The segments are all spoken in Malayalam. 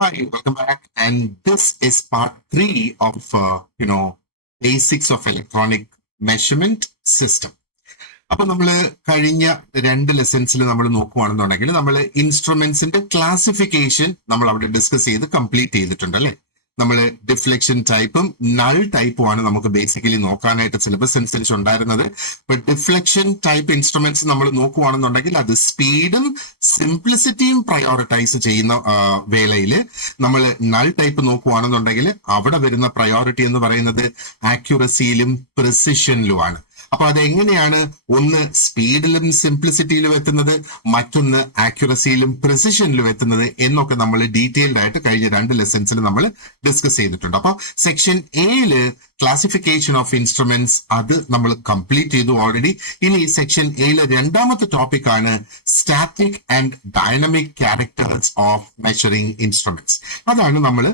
Hi, welcome back. And this is part three of, basics of electronic measurement system. അപ്പൊ നമ്മൾ കഴിഞ്ഞ രണ്ട് ലെസൺസിൽ നമ്മൾ നോക്കുകയാണെന്നുണ്ടെങ്കിൽ നമ്മൾ ഇൻസ്ട്രുമെന്റ്സിന്റെ ക്ലാസിഫിക്കേഷൻ നമ്മൾ അവിടെ ഡിസ്കസ് ചെയ്ത് കംപ്ലീറ്റ് ചെയ്തിട്ടുണ്ട് അല്ലെ. നമ്മൾ ഡിഫ്ലക്ഷൻ ടൈപ്പും നൾ ടൈപ്പുമാണ് നമുക്ക് ബേസിക്കലി നോക്കാനായിട്ട് സിലബസ് അനുസരിച്ച് ഉണ്ടായിരുന്നത്. ഇപ്പൊ ഡിഫ്ലക്ഷൻ ടൈപ്പ് ഇൻസ്ട്രുമെന്റ്സ് നമ്മൾ നോക്കുകയാണെന്നുണ്ടെങ്കിൽ അത് സ്പീഡും സിംപ്ലിസിറ്റിയും പ്രയോറിറ്റൈസ് ചെയ്യുന്ന വേളയിൽ നമ്മൾ നൾ ടൈപ്പ് നോക്കുകയാണെന്നുണ്ടെങ്കിൽ അവിടെ വരുന്ന പ്രയോറിറ്റി എന്ന് പറയുന്നത് ആക്യുറസിയിലും പ്രിസിഷനിലുമാണ്. അപ്പൊ അതെങ്ങനെയാണ് ഒന്ന് സ്പീഡിലും സിംപ്ലിസിറ്റിയിലും എത്തുന്നത്, മറ്റൊന്ന് ആക്യുറസിയിലും പ്രിസിഷനിലും എത്തുന്നത് എന്നൊക്കെ നമ്മൾ ഡീറ്റെയിൽഡ് ആയിട്ട് കഴിഞ്ഞ രണ്ട് ലെസൺസിൽ നമ്മൾ ഡിസ്കസ് ചെയ്തിട്ടുണ്ട്. അപ്പൊ സെക്ഷൻ എയില് ക്ലാസിഫിക്കേഷൻ ഓഫ് ഇൻസ്ട്രുമെന്റ്സ് അത് നമ്മൾ കംപ്ലീറ്റ് ചെയ്തു ഓൾറെഡി. ഇനി സെക്ഷൻ എയിലെ രണ്ടാമത്തെ ടോപ്പിക് ആണ് static and dynamic characters of measuring instruments. അതാണ് നമ്മൾ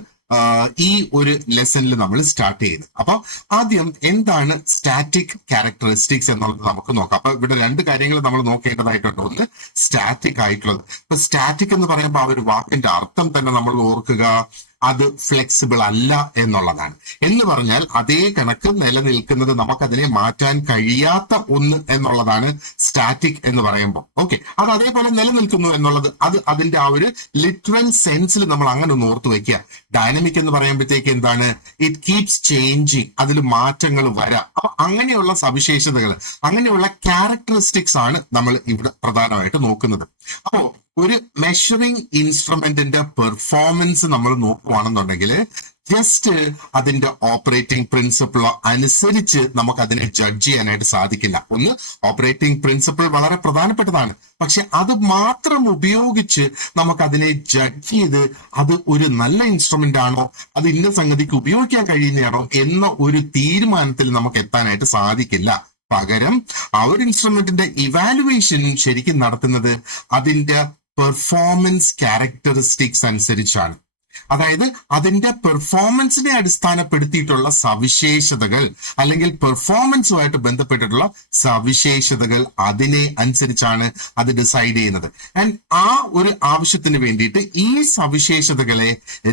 ഈ ഒരു ലെസണിൽ നമ്മൾ സ്റ്റാർട്ട് ചെയ്യുന്നത്. അപ്പൊ ആദ്യം എന്താണ് സ്റ്റാറ്റിക് ക്യാരക്ടറിസ്റ്റിക്സ് എന്നുള്ളത് നമുക്ക് നോക്കാം. അപ്പൊ ഇവിടെ രണ്ട് കാര്യങ്ങൾ നമ്മൾ നോക്കേണ്ടതായിട്ടുണ്ട്. ഒന്ന് സ്റ്റാറ്റിക് ആയിട്ടുള്ളത്. ഇപ്പൊ സ്റ്റാറ്റിക് എന്ന് പറയുമ്പോൾ ആ ഒരു വാക്കിന്റെ അർത്ഥം തന്നെ നമ്മൾ ഓർക്കുക, അത് ഫ്ലെക്സിബിൾ അല്ല എന്നുള്ളതാണ്. എന്ന് പറഞ്ഞാൽ അതേ കണക്ക് നിലനിൽക്കുന്നത്, നമുക്കതിനെ മാറ്റാൻ കഴിയാത്ത ഒന്ന് എന്നുള്ളതാണ് സ്റ്റാറ്റിക് എന്ന് പറയുമ്പോൾ. ഓക്കെ, അത് അതേപോലെ നിലനിൽക്കുന്നു എന്നുള്ളത് അത് അതിന്റെ ആ ഒരു ലിറ്ററൽ സെൻസിൽ നമ്മൾ അങ്ങനെ ഒന്ന് ഓർത്ത് വെക്കുക. ഡൈനമിക് എന്ന് പറയുമ്പോഴത്തേക്ക് എന്താണ്, ഇറ്റ് കീപ്സ് ചേഞ്ചിങ്, അതിൽ മാറ്റങ്ങൾ വരാം. അപ്പൊ അങ്ങനെയുള്ള സവിശേഷതകൾ, അങ്ങനെയുള്ള ക്യാരക്ടറിസ്റ്റിക്സ് ആണ് നമ്മൾ ഇവിടെ പ്രധാനമായിട്ട് നോക്കുന്നത്. അപ്പോ ഒരു മെഷറിംഗ് ഇൻസ്ട്രുമെന്റിന്റെ പെർഫോമൻസ് നമ്മൾ നോക്കുകയാണെന്നുണ്ടെങ്കിൽ ജസ്റ്റ് അതിന്റെ ഓപ്പറേറ്റിംഗ് പ്രിൻസിപ്പിൾ അനുസരിച്ച് നമുക്ക് അതിനെ ജഡ്ജ് ചെയ്യാനായിട്ട് സാധിക്കില്ല. ഒന്ന്, ഓപ്പറേറ്റിംഗ് പ്രിൻസിപ്പിൾ വളരെ പ്രധാനപ്പെട്ടതാണ്, പക്ഷെ അത് മാത്രം ഉപയോഗിച്ച് നമുക്ക് അതിനെ ജഡ്ജ് ചെയ്ത് അത് ഒരു നല്ല ഇൻസ്ട്രുമെന്റ് ആണോ, അത് ഇന്ന സംഗതിക്ക് ഉപയോഗിക്കാൻ കഴിയുന്നതാണോ എന്ന ഒരു തീരുമാനത്തിൽ നമുക്ക് എത്താനായിട്ട് സാധിക്കില്ല. പകരം ആ ഒരു ഇൻസ്ട്രുമെന്റിന്റെ ഇവാലുവേഷൻ ശരിക്കും നടത്തുന്നത് അതിന്റെ പെർഫോമൻസ് ക്യാരക്ടറിസ്റ്റിക്സ് അനുസരിച്ചാണ്. അതായത് അതിന്റെ പെർഫോമൻസിനെ അടിസ്ഥാനപ്പെടുത്തിയിട്ടുള്ള സവിശേഷതകൾ അല്ലെങ്കിൽ പെർഫോമൻസുമായിട്ട് ബന്ധപ്പെട്ടിട്ടുള്ള സവിശേഷതകൾ അതിനെ അനുസരിച്ചാണ് അത് ഡിസൈഡ് ചെയ്യുന്നത്. ആൻഡ് ആ ഒരു ആവശ്യത്തിന് വേണ്ടിയിട്ട് ഈ സവിശേഷതകളെ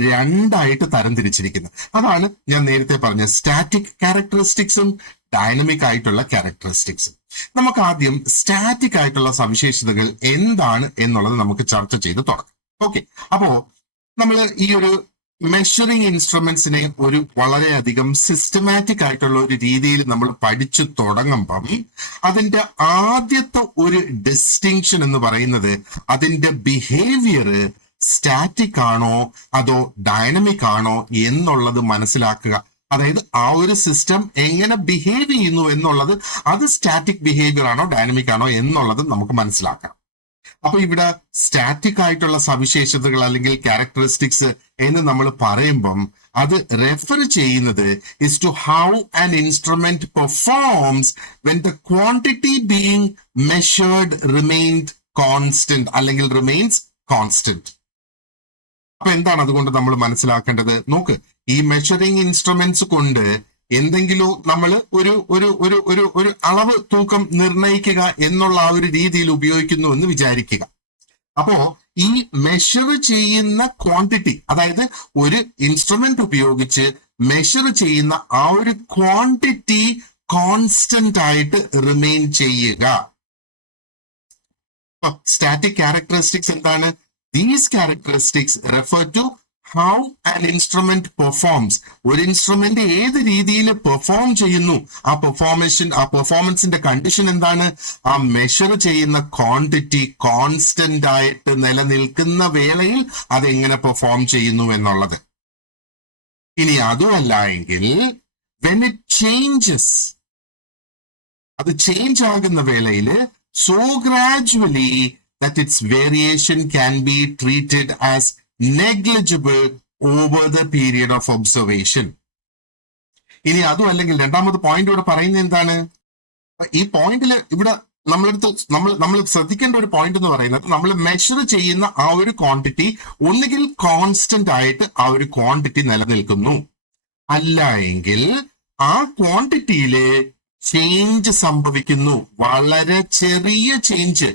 രണ്ടായിട്ട് തരംതിരിച്ചിരിക്കുന്നത്. അതാണ് ഞാൻ നേരത്തെ പറഞ്ഞ സ്റ്റാറ്റിക് ക്യാരക്ടറിസ്റ്റിക്സും ഡൈനമിക് ആയിട്ടുള്ള ക്യാരക്ടറിസ്റ്റിക്സും. നമുക്ക് ആദ്യം സ്റ്റാറ്റിക് ആയിട്ടുള്ള സവിശേഷതകൾ എന്താണ് എന്നുള്ളത് നമുക്ക് ചർച്ച ചെയ്ത് തുടങ്ങാം. ഓക്കെ, അപ്പോ നമ്മൾ ഈ ഒരു മെഷറിംഗ് ഇൻസ്ട്രുമെന്റ്സിനെ ഒരു വളരെയധികം സിസ്റ്റമാറ്റിക് ആയിട്ടുള്ള ഒരു രീതിയിൽ നമ്മൾ പഠിച്ചു തുടങ്ങുമ്പം അതിന്റെ ആദ്യത്തെ ഒരു ഡിസ്റ്റിങ്ഷൻ എന്ന് പറയുന്നത് അതിന്റെ ബിഹേവിയർ സ്റ്റാറ്റിക് ആണോ അതോ ഡൈനമിക് ആണോ എന്നുള്ളത് മനസ്സിലാക്കുക. അതായത് ആ ഒരു സിസ്റ്റം എങ്ങനെ ബിഹേവ് ചെയ്യുന്നു എന്നുള്ളത് അത് സ്റ്റാറ്റിക് ബിഹേവിയർ ആണോ ഡൈനമിക് ആണോ എന്നുള്ളത് നമുക്ക് മനസ്സിലാക്കാം. അപ്പൊ ഇവിടെ സ്റ്റാറ്റിക് ആയിട്ടുള്ള സവിശേഷതകൾ അല്ലെങ്കിൽ ക്യാരക്ടറിസ്റ്റിക്സ് എന്ന് നമ്മൾ പറയുമ്പം അത് റെഫർ ചെയ്യുന്നത് is to how an instrument performs when the quantity being measured remained constant അല്ലെങ്കിൽ റിമെയിൻസ് കോൺസ്റ്റന്റ്. അപ്പൊ എന്താണ് അതുകൊണ്ട് നമ്മൾ മനസ്സിലാക്കേണ്ടത്? നോക്ക്, ഈ മെഷറിംഗ് ഇൻസ്ട്രുമെന്റ്സ് കൊണ്ട് എന്തെങ്കിലും നമ്മൾ ഒരു ഒരു ഒരു ഒരു ഒരു അളവ് തൂക്കം നിർണയിക്കുക എന്നുള്ള ആ ഒരു രീതിയിൽ ഉപയോഗിക്കുന്നു എന്ന് വിചാരിക്കുക. അപ്പോ ഈ മെഷർ ചെയ്യുന്ന ക്വാണ്ടിറ്റി, അതായത് ഒരു ഇൻസ്ട്രുമെന്റ് ഉപയോഗിച്ച് മെഷർ ചെയ്യുന്ന ആ ഒരു ക്വാണ്ടിറ്റി കോൺസ്റ്റന്റ് ആയിട്ട് റിമെയിൻ ചെയ്യുക. സ്റ്റാറ്റിക് ക്യാരക്ടറിസ്റ്റിക്സ് എന്താണ്? These characteristics refer to how an instrument performs. ഒരു ഇൻസ്ട്രുമെന്റ് ഏത് രീതിയിൽ പെർഫോം ചെയ്യുന്നു, ആ പെർഫോമൻസിന്റെ കണ്ടീഷൻ എന്താണ്? ആ മെഷർ ചെയ്യുന്ന ക്വാണ്ടിറ്റി കോൺസ്റ്റന്റ് ആയിട്ട് നിലനിൽക്കുന്ന വേളയിൽ അതെങ്ങനെ പെർഫോം ചെയ്യുന്നു എന്നുള്ളത്. ഇനി അതുമല്ല എങ്കിൽ when it changes, അത് ചേഞ്ച് ആകുന്ന വേളയിൽ so gradually that its variation can be treated as negligible over the period of observation. ഇനി അതും അല്ലെങ്കിൽ രണ്ടാമത് പോയിന്റ് ഇവിടെ പറയുന്നത് എന്താണ്? ഈ പോയിന്റിൽ ഇവിടെ നമ്മൾ ശ്രദ്ധിക്കേണ്ട ഒരു പോയിന്റ് എന്ന് പറയുന്നത്, നമ്മൾ മെഷർ ചെയ്യുന്ന ആ ഒരു ക്വാണ്ടിറ്റി ഒന്നുകിൽ കോൺസ്റ്റന്റ് ആയിട്ട് ആ ഒരു ക്വാണ്ടിറ്റി നിലനിൽക്കുന്നു, അല്ല എങ്കിൽ ആ ക്വാണ്ടിറ്റിയില് ചേഞ്ച് സംഭവിക്കുന്നു. വളരെ ചെറിയ ചേഞ്ച്,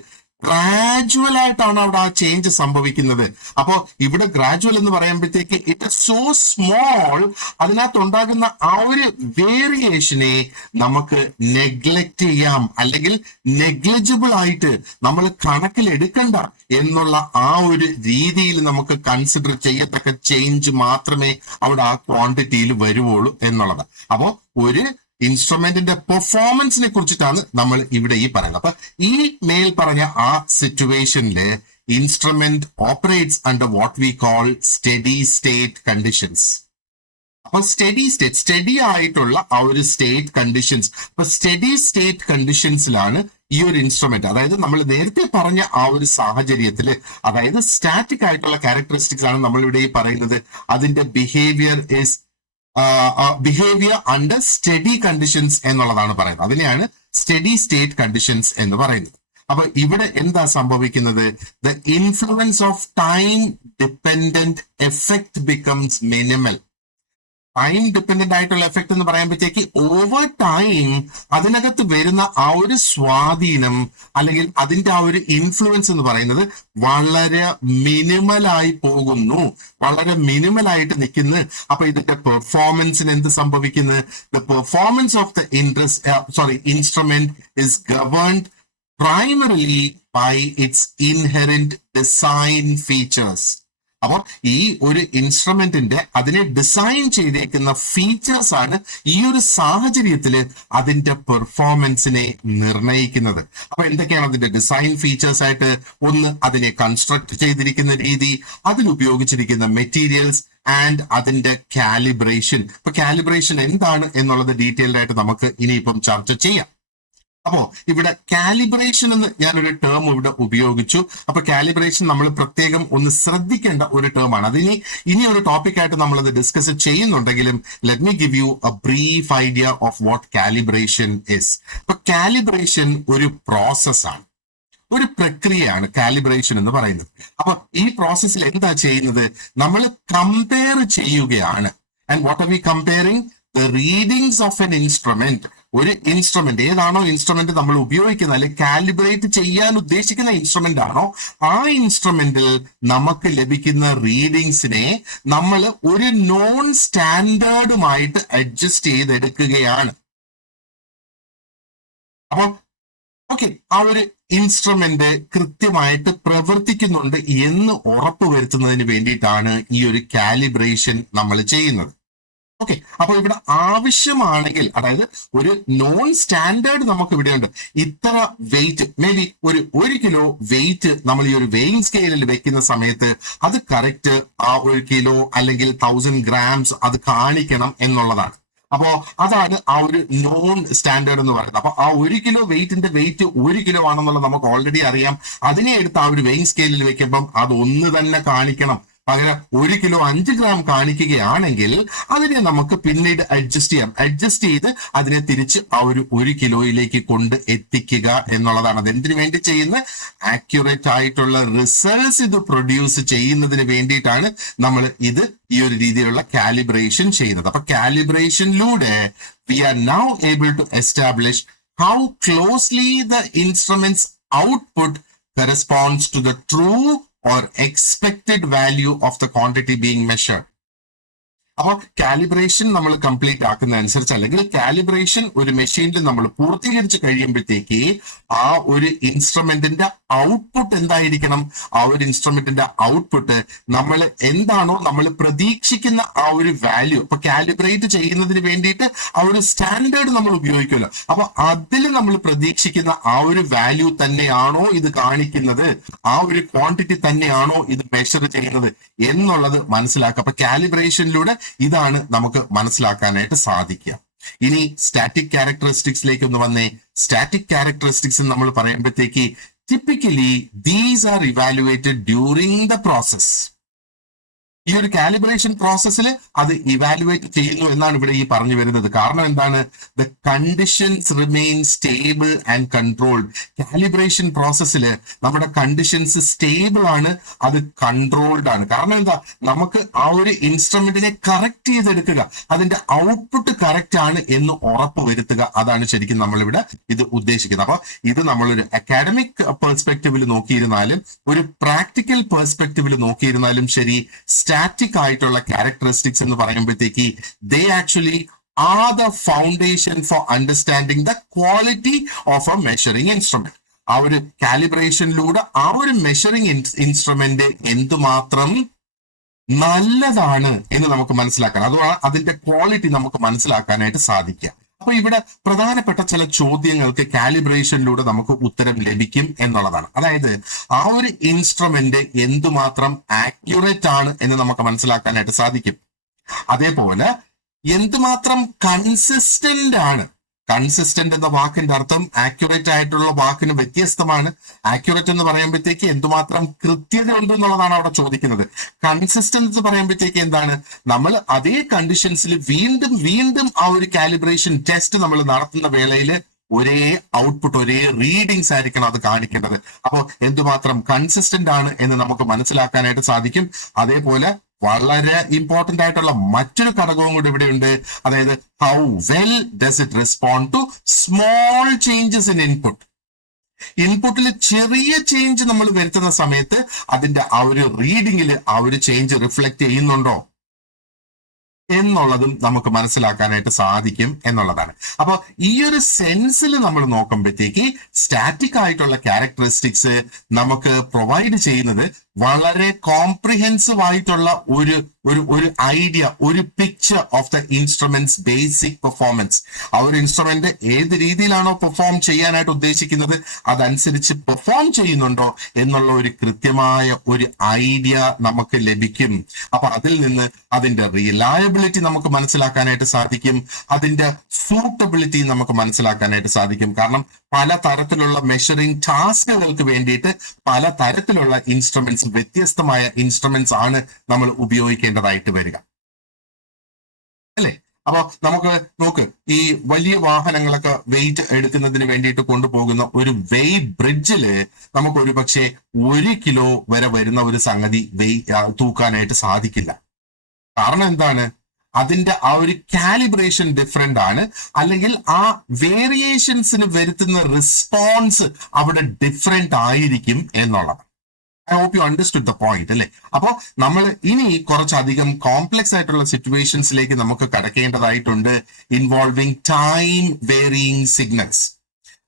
ഗ്രാജുവൽ ആയിട്ടാണ് അവിടെ ആ ചേഞ്ച് സംഭവിക്കുന്നത്. അപ്പോ ഇവിടെ ഗ്രാജുവൽ എന്ന് പറയുമ്പോഴത്തേക്ക് ഇറ്റ് ഇസ് സോ സ്മോൾ, അതിനകത്തുണ്ടാകുന്ന ആ ഒരു വേരിയേഷനെ നമുക്ക് നെഗ്ലക്ട് ചെയ്യാം, അല്ലെങ്കിൽ നെഗ്ലിജിബിൾ ആയിട്ട് നമ്മൾ കണക്കിലെടുക്കണ്ട എന്നുള്ള ആ ഒരു രീതിയിൽ നമുക്ക് കൺസിഡർ ചെയ്യത്തക്ക ചേഞ്ച് മാത്രമേ അവിടെ ആ ക്വാണ്ടിറ്റിയിൽ വരുവുള്ളൂ എന്നുള്ളത്. അപ്പോ ഒരു ഇൻസ്ട്രുമെന്റിന്റെ പെർഫോമൻസിനെ കുറിച്ചിട്ടാണ് നമ്മൾ ഇവിടെ ഈ പറയുന്നത്. അപ്പൊ ഈ മേൽ പറഞ്ഞ ആ സിറ്റുവേഷനില് instrument operates under what we call steady state conditions. അപ്പൊ സ്റ്റഡി ആയിട്ടുള്ള ആ ഒരു സ്റ്റേറ്റ് കണ്ടീഷൻസ്, അപ്പൊ സ്റ്റഡി സ്റ്റേറ്റ് കണ്ടീഷൻസിലാണ് ഈ ഒരു ഇൻസ്ട്രുമെന്റ്, അതായത് നമ്മൾ നേരത്തെ പറഞ്ഞ ആ ഒരു സാഹചര്യത്തിൽ, അതായത് സ്റ്റാറ്റിക് ആയിട്ടുള്ള ക്യാരക്ടറിസ്റ്റിക്സ് ആണ് നമ്മൾ ഇവിടെ ഈ പറയുന്നത്. അതിന്റെ ബിഹേവിയർ അണ്ടർ സ്റ്റഡി കണ്ടീഷൻസ് എന്നുള്ളതാണ് പറയുന്നത്. അതിനെയാണ് സ്റ്റഡി സ്റ്റേറ്റ് കണ്ടീഷൻസ് എന്ന് പറയുന്നത്. അപ്പൊ ഇവിടെ എന്താ സംഭവിക്കുന്നത്? The influence of time dependent effect becomes minimal. Time dependent ആയിട്ടുള്ള എഫക്ട് എന്ന് പറയുമ്പോഴത്തേക്ക് ഓവർ ടൈം അതിനകത്ത് വരുന്ന ആ ഒരു സ്വാധീനം അല്ലെങ്കിൽ അതിന്റെ ആ ഒരു ഇൻഫ്ലുവൻസ് എന്ന് പറയുന്നത് വളരെ മിനിമലായി പോകുന്നു, വളരെ മിനിമലായിട്ട് നിൽക്കുന്നു. അപ്പൊ ഇതിന്റെ പെർഫോമൻസിന് എന്ത് സംഭവിക്കുന്നു? The performance of the instrument is governed primarily by its inherent design features. അപ്പോൾ ഈ ഒരു ഇൻസ്ട്രുമെന്റിന്റെ അതിനെ ഡിസൈൻ ചെയ്തേക്കുന്ന ഫീച്ചേഴ്സ് ആണ് ഈ ഒരു സാഹചര്യത്തിൽ അതിന്റെ പെർഫോമൻസിനെ നിർണയിക്കുന്നത്. അപ്പൊ എന്തൊക്കെയാണ് അതിന്റെ ഡിസൈൻ ഫീച്ചേഴ്സ് ആയിട്ട്? ഒന്ന്, അതിനെ കൺസ്ട്രക്ട് ചെയ്തിരിക്കുന്ന രീതി, അതിൽ ഉപയോഗിച്ചിരിക്കുന്ന മെറ്റീരിയൽസ് ആൻഡ് അതിന്റെ കാലിബ്രേഷൻ. ഇപ്പൊ കാലിബ്രേഷൻ എന്താണ് എന്നുള്ളത് ഡീറ്റെയിൽഡ് ആയിട്ട് നമുക്ക് ഇനിയിപ്പം ചർച്ച ചെയ്യാം. അപ്പോ ഇവിടെ കാലിബ്രേഷൻ എന്ന് ഞാനൊരു ടേം ഇവിടെ ഉപയോഗിച്ചു. അപ്പൊ കാലിബ്രേഷൻ നമ്മൾ പ്രത്യേകം ഒന്ന് ശ്രദ്ധിക്കേണ്ട ഒരു ടേം ആണ്. ഇനി ഒരു ടോപ്പിക് ആയിട്ട് നമ്മൾ അത് ഡിസ്കസ് ചെയ്യുന്നുണ്ടെങ്കിലും let me give you A brief idea of what calibration is. അപ്പൊ കാലിബ്രേഷൻ ഒരു പ്രോസസ്സാണ്, ഒരു പ്രക്രിയയാണ് കാലിബ്രേഷൻ എന്ന് പറയുന്നത്. അപ്പൊ ഈ പ്രോസസ്സിൽ എന്താ ചെയ്യുന്നത്? നമ്മൾ കമ്പയർ ചെയ്യുകയാണ്. And what are we comparing? The readings of an instrument. ഒരു ഇൻസ്ട്രുമെന്റ്, ഏതാണോ ഇൻസ്ട്രുമെന്റ് നമ്മൾ ഉപയോഗിക്കുന്നത് അല്ലെങ്കിൽ കാലിബ്രേറ്റ് ചെയ്യാൻ ഉദ്ദേശിക്കുന്ന ഇൻസ്ട്രുമെന്റ് ആണോ, ആ ഇൻസ്ട്രുമെന്റിൽ നമുക്ക് ലഭിക്കുന്ന റീഡിങ്സിനെ നമ്മൾ ഒരു നോൺ സ്റ്റാൻഡേർഡുമായിട്ട് അഡ്ജസ്റ്റ് ചെയ്തെടുക്കുകയാണ്. അപ്പൊ ഓക്കെ, ആ ഒരു ഇൻസ്ട്രുമെന്റ് കൃത്യമായിട്ട് പ്രവർത്തിക്കുന്നുണ്ട് എന്ന് ഉറപ്പുവരുത്തുന്നതിന് വേണ്ടിയിട്ടാണ് ഈ ഒരു കാലിബ്രേഷൻ നമ്മൾ ചെയ്യുന്നത്. ഓക്കെ, അപ്പൊ ഇവിടെ ആവശ്യമാണെങ്കിൽ, അതായത് ഒരു നോൺ സ്റ്റാൻഡേർഡ് നമുക്ക് ഇവിടെയുണ്ട്. ഇത്ര വെയിറ്റ്, മേ ബി ഒരു കിലോ വെയിറ്റ് നമ്മൾ ഈ ഒരു വെയിങ് സ്കെയിലിൽ വെക്കുന്ന സമയത്ത് അത് കറക്റ്റ് ആ 1 കിലോ അല്ലെങ്കിൽ 1000 grams അത് കാണിക്കണം എന്നുള്ളതാണ്. അപ്പോ അതാണ് ആ ഒരു നോൺ സ്റ്റാൻഡേർഡ് എന്ന് പറയുന്നത്. അപ്പൊ ആ 1 കിലോ വെയിറ്റിന്റെ വെയിറ്റ് 1 കിലോ ആണെന്നുള്ളത് നമുക്ക് ഓൾറെഡി അറിയാം. അതിനെ എടുത്ത് ആ ഒരു വെയിങ് സ്കെയിലിൽ വെക്കുമ്പം അത് ഒന്ന് തന്നെ കാണിക്കണം. പകരം 1 കിലോ 5 gram കാണിക്കുകയാണെങ്കിൽ അതിനെ നമുക്ക് പിന്നീട് അഡ്ജസ്റ്റ് ചെയ്ത് അതിനെ തിരിച്ച് ആ ഒരു 1 കിലോയിലേക്ക് കൊണ്ട് എത്തിക്കുക എന്നുള്ളതാണ്. അതെന്തിനു വേണ്ടി ചെയ്യുന്ന? ആക്യുറേറ്റ് ആയിട്ടുള്ള റിസൾട്ട്സ് ഇത് പ്രൊഡ്യൂസ് ചെയ്യുന്നതിന് വേണ്ടിയിട്ടാണ് നമ്മൾ ഇത് ഈ ഒരു രീതിയിലുള്ള കാലിബ്രേഷൻ ചെയ്യുന്നത്. അപ്പൊ കാലിബ്രേഷനിലൂടെ we are now able to establish how closely the instrument's output corresponds to the true or expected value of the quantity being measured. അപ്പോൾ കാലിബ്രേഷൻ നമ്മൾ കംപ്ലീറ്റ് ആക്കുന്ന അനുസരിച്ച്, അല്ലെങ്കിൽ കാലിബ്രേഷൻ ഒരു മെഷീനിൽ നമ്മൾ പൂർത്തീകരിച്ച് കഴിയുമ്പോഴത്തേക്ക് ആ ഒരു ഇൻസ്ട്രുമെന്റിന്റെ ഔട്ട്പുട്ട് എന്തായിരിക്കണം? ആ ഒരു ഇൻസ്ട്രുമെന്റിന്റെ ഔട്ട്പുട്ട് നമ്മൾ എന്താണോ നമ്മൾ പ്രതീക്ഷിക്കുന്ന ആ ഒരു വാല്യൂ, ഇപ്പൊ കാലിബ്രേറ്റ് ചെയ്യുന്നതിന് വേണ്ടിയിട്ട് ആ ഒരു സ്റ്റാൻഡേർഡ് നമ്മൾ ഉപയോഗിക്കുമല്ലോ, അപ്പൊ അതിൽ നമ്മൾ പ്രതീക്ഷിക്കുന്ന ആ ഒരു വാല്യൂ തന്നെയാണോ ഇത് കാണിക്കുന്നത്, ആ ഒരു ക്വാണ്ടിറ്റി തന്നെയാണോ ഇത് മെഷർ ചെയ്യുന്നത് എന്നുള്ളത് മനസ്സിലാക്കുക. അപ്പൊ കാലിബ്രേഷനിലൂടെ ഇതാണ് നമുക്ക് മനസ്സിലാക്കാനായിട്ട് സാധിക്കുക. ഇനി സ്റ്റാറ്റിക് ക്യാരക്ടറിസ്റ്റിക്സിലേക്ക് ഒന്ന് വന്നേ. സ്റ്റാറ്റിക് ക്യാരക്ടറിസ്റ്റിക്സ് നമ്മൾ പറയുമ്പോഴത്തേക്ക് typically these are evaluated during the process. ഈ ഒരു കാലിബ്രേഷൻ പ്രോസസ്സിൽ അത് ഇവാലുവേറ്റ് ചെയ്യുന്നു എന്നാണ് ഇവിടെ ഈ പറഞ്ഞു വരുന്നത്. കാരണം എന്താണ്? The conditions remain stable and controlled. Calibration പ്രോസസ്സിൽ നമ്മുടെ കണ്ടീഷൻസ് സ്റ്റേബിൾ ആണ്, അത് കൺട്രോൾഡ് ആണ്. കാരണം എന്താ? നമുക്ക് ആ ഒരു ഇൻസ്ട്രുമെന്റിനെ കറക്റ്റ് ചെയ്തെടുക്കുക, അതിന്റെ ഔട്ട്പുട്ട് കറക്റ്റ് ആണ് എന്ന് ഉറപ്പ് വരുത്തുക. അതാണ് ശരിക്കും നമ്മളിവിടെ ഇത് ഉദ്ദേശിക്കുന്നത്. അപ്പൊ ഇത് നമ്മളൊരു അക്കാഡമിക് പെർസ്പെക്റ്റീവിൽ നോക്കിയിരുന്നാലും ഒരു പ്രാക്ടിക്കൽ പെർസ്പെക്റ്റീവിൽ നോക്കിയിരുന്നാലും ശരി, സ്റ്റാറ്റിക് ആയിട്ടുള്ള ക്യാരക്ടറിസ്റ്റിക്സ് എന്ന് പറയുമ്പോഴത്തേക്ക് ദേ actually are the foundation for understanding the quality of A measuring instrument. ആ ഒരു കാലിബ്രേഷനിലൂടെ ആ ഒരു മെഷറിംഗ് ഇൻസ്ട്രുമെന്റ് എന്തുമാത്രം നല്ലതാണ് എന്ന് നമുക്ക് മനസ്സിലാക്കാൻ, അതുമാണ് അതിന്റെ ക്വാളിറ്റി നമുക്ക് മനസ്സിലാക്കാനായിട്ട് സാധിക്കുക. അപ്പൊ ഇവിടെ പ്രധാനപ്പെട്ട ചില ചോദ്യങ്ങൾക്ക് കാലിബ്രേഷനിലൂടെ നമുക്ക് ഉത്തരം ലഭിക്കും എന്നുള്ളതാണ്. അതായത് ആ ഒരു ഇൻസ്ട്രുമെന്റ് എന്തുമാത്രം ആക്യുറേറ്റ് ആണ് എന്ന് നമുക്ക് മനസ്സിലാക്കാനായിട്ട് സാധിക്കും. അതേപോലെ എന്തുമാത്രം കൺസിസ്റ്റന്റ് ആണ്. കൺസിസ്റ്റന്റ് എന്ന വാക്കിന്റെ അർത്ഥം ആക്യുറേറ്റ് ആയിട്ടുള്ള വാക്കിന് വ്യത്യസ്തമാണ്. ആക്യുറേറ്റ് എന്ന് പറയുമ്പോഴത്തേക്ക് എന്തുമാത്രം കൃത്യത ഉണ്ട് എന്നുള്ളതാണ് അവിടെ ചോദിക്കുന്നത്. കൺസിസ്റ്റന്റ് എന്ന് പറയുമ്പോഴത്തേക്ക് എന്താണ്? നമ്മൾ അതേ കണ്ടീഷൻസിൽ വീണ്ടും വീണ്ടും ആ ഒരു കാലിബ്രേഷൻ ടെസ്റ്റ് നമ്മൾ നടത്തുന്ന വേളയിൽ ഒരേ ഔട്ട്പുട്ട്, ഒരേ റീഡിങ്സ് ആയിരിക്കണം അത് കാണിക്കേണ്ടത്. അപ്പോൾ എന്തുമാത്രം കൺസിസ്റ്റന്റ് ആണ് എന്ന് നമുക്ക് മനസ്സിലാക്കാനായിട്ട് സാധിക്കും. അതേപോലെ വളരെ ഇമ്പോർട്ടന്റ് ആയിട്ടുള്ള മറ്റൊരു ഘടകവും കൂടി ഇവിടെയുണ്ട്. അതായത് how well does it respond to small changes in input. ഇൻപുട്ടിൽ ചെറിയ ചേഞ്ച് നമ്മൾ വരുത്തുന്ന സമയത്ത് അതിന്റെ ആ ഒരു റീഡിങ്ങിൽ ആ ഒരു ചേഞ്ച് റിഫ്ലക്ട് ചെയ്യുന്നുണ്ടോ എന്നുള്ളതും നമുക്ക് മനസ്സിലാക്കാനായിട്ട് സാധിക്കും എന്നുള്ളതാണ്. അപ്പൊ ഈ ഒരു സെൻസിൽ നമ്മൾ നോക്കുമ്പോഴത്തേക്ക് സ്റ്റാറ്റിക് ആയിട്ടുള്ള ക്യാരക്ടറിസ്റ്റിക്സ് നമുക്ക് പ്രൊവൈഡ് ചെയ്യുന്നത് വളരെ കോംപ്രിഹെൻസീവ് ആയിട്ടുള്ള ഒരു ഐഡിയ, ഒരു picture of the instruments basic performance. ആ ഒരു ഇൻസ്ട്രുമെന്റ് ഏത് രീതിയിലാണോ പെർഫോം ചെയ്യാനായിട്ട് ഉദ്ദേശിക്കുന്നത് അതനുസരിച്ച് പെർഫോം ചെയ്യുന്നുണ്ടോ എന്നുള്ള ഒരു കൃത്യമായ ഒരു ഐഡിയ നമുക്ക് ലഭിക്കും. അപ്പൊ അതിൽ നിന്ന് അതിന്റെ റിലയബിലിറ്റി നമുക്ക് മനസ്സിലാക്കാനായിട്ട് സാധിക്കും, അതിന്റെ സൂട്ടബിലിറ്റി നമുക്ക് മനസ്സിലാക്കാനായിട്ട് സാധിക്കും. കാരണം പല തരത്തിലുള്ള മെഷറിംഗ് ടാസ്കുകൾക്ക് വേണ്ടിയിട്ട് പല തരത്തിലുള്ള ഇൻസ്ട്രുമെന്റ്സ്, വ്യത്യസ്തമായ ഇൻസ്ട്രുമെന്റ്സ് ആണ് നമ്മൾ ഉപയോഗിക്കേണ്ടതായിട്ട് വരിക, അല്ലെ? അപ്പൊ നമുക്ക് നോക്ക്, ഈ വലിയ വാഹനങ്ങളൊക്കെ വെയിറ്റ് എടുക്കുന്നതിന് വേണ്ടിയിട്ട് കൊണ്ടുപോകുന്ന ഒരു വെയിറ്റ് ബ്രിഡ്ജില് നമുക്ക് ഒരു പക്ഷേ 1 കിലോ വരെ വരുന്ന ഒരു സംഗതി തൂക്കാനായിട്ട് സാധിക്കില്ല. കാരണം എന്താണ്? അതിന്റെ ആ ഒരു കാലിബ്രേഷൻ ഡിഫറെന്റ് ആണ്, അല്ലെങ്കിൽ ആ വേരിയേഷൻസിന് വരുത്തുന്ന റെസ്പോൺസ് അവിടെ ഡിഫറെന്റ് ആയിരിക്കും എന്നുള്ളത്. I hope you understood the point, അല്ലെ? അപ്പൊ നമ്മൾ ഇനി കുറച്ചധികം കോംപ്ലക്സ് ആയിട്ടുള്ള സിറ്റുവേഷൻസിലേക്ക് നമുക്ക് കടക്കേണ്ടതായിട്ടുണ്ട്, ഇൻവോൾവിംഗ് ടൈം വേരിയിങ് സിഗ്നൽസ്.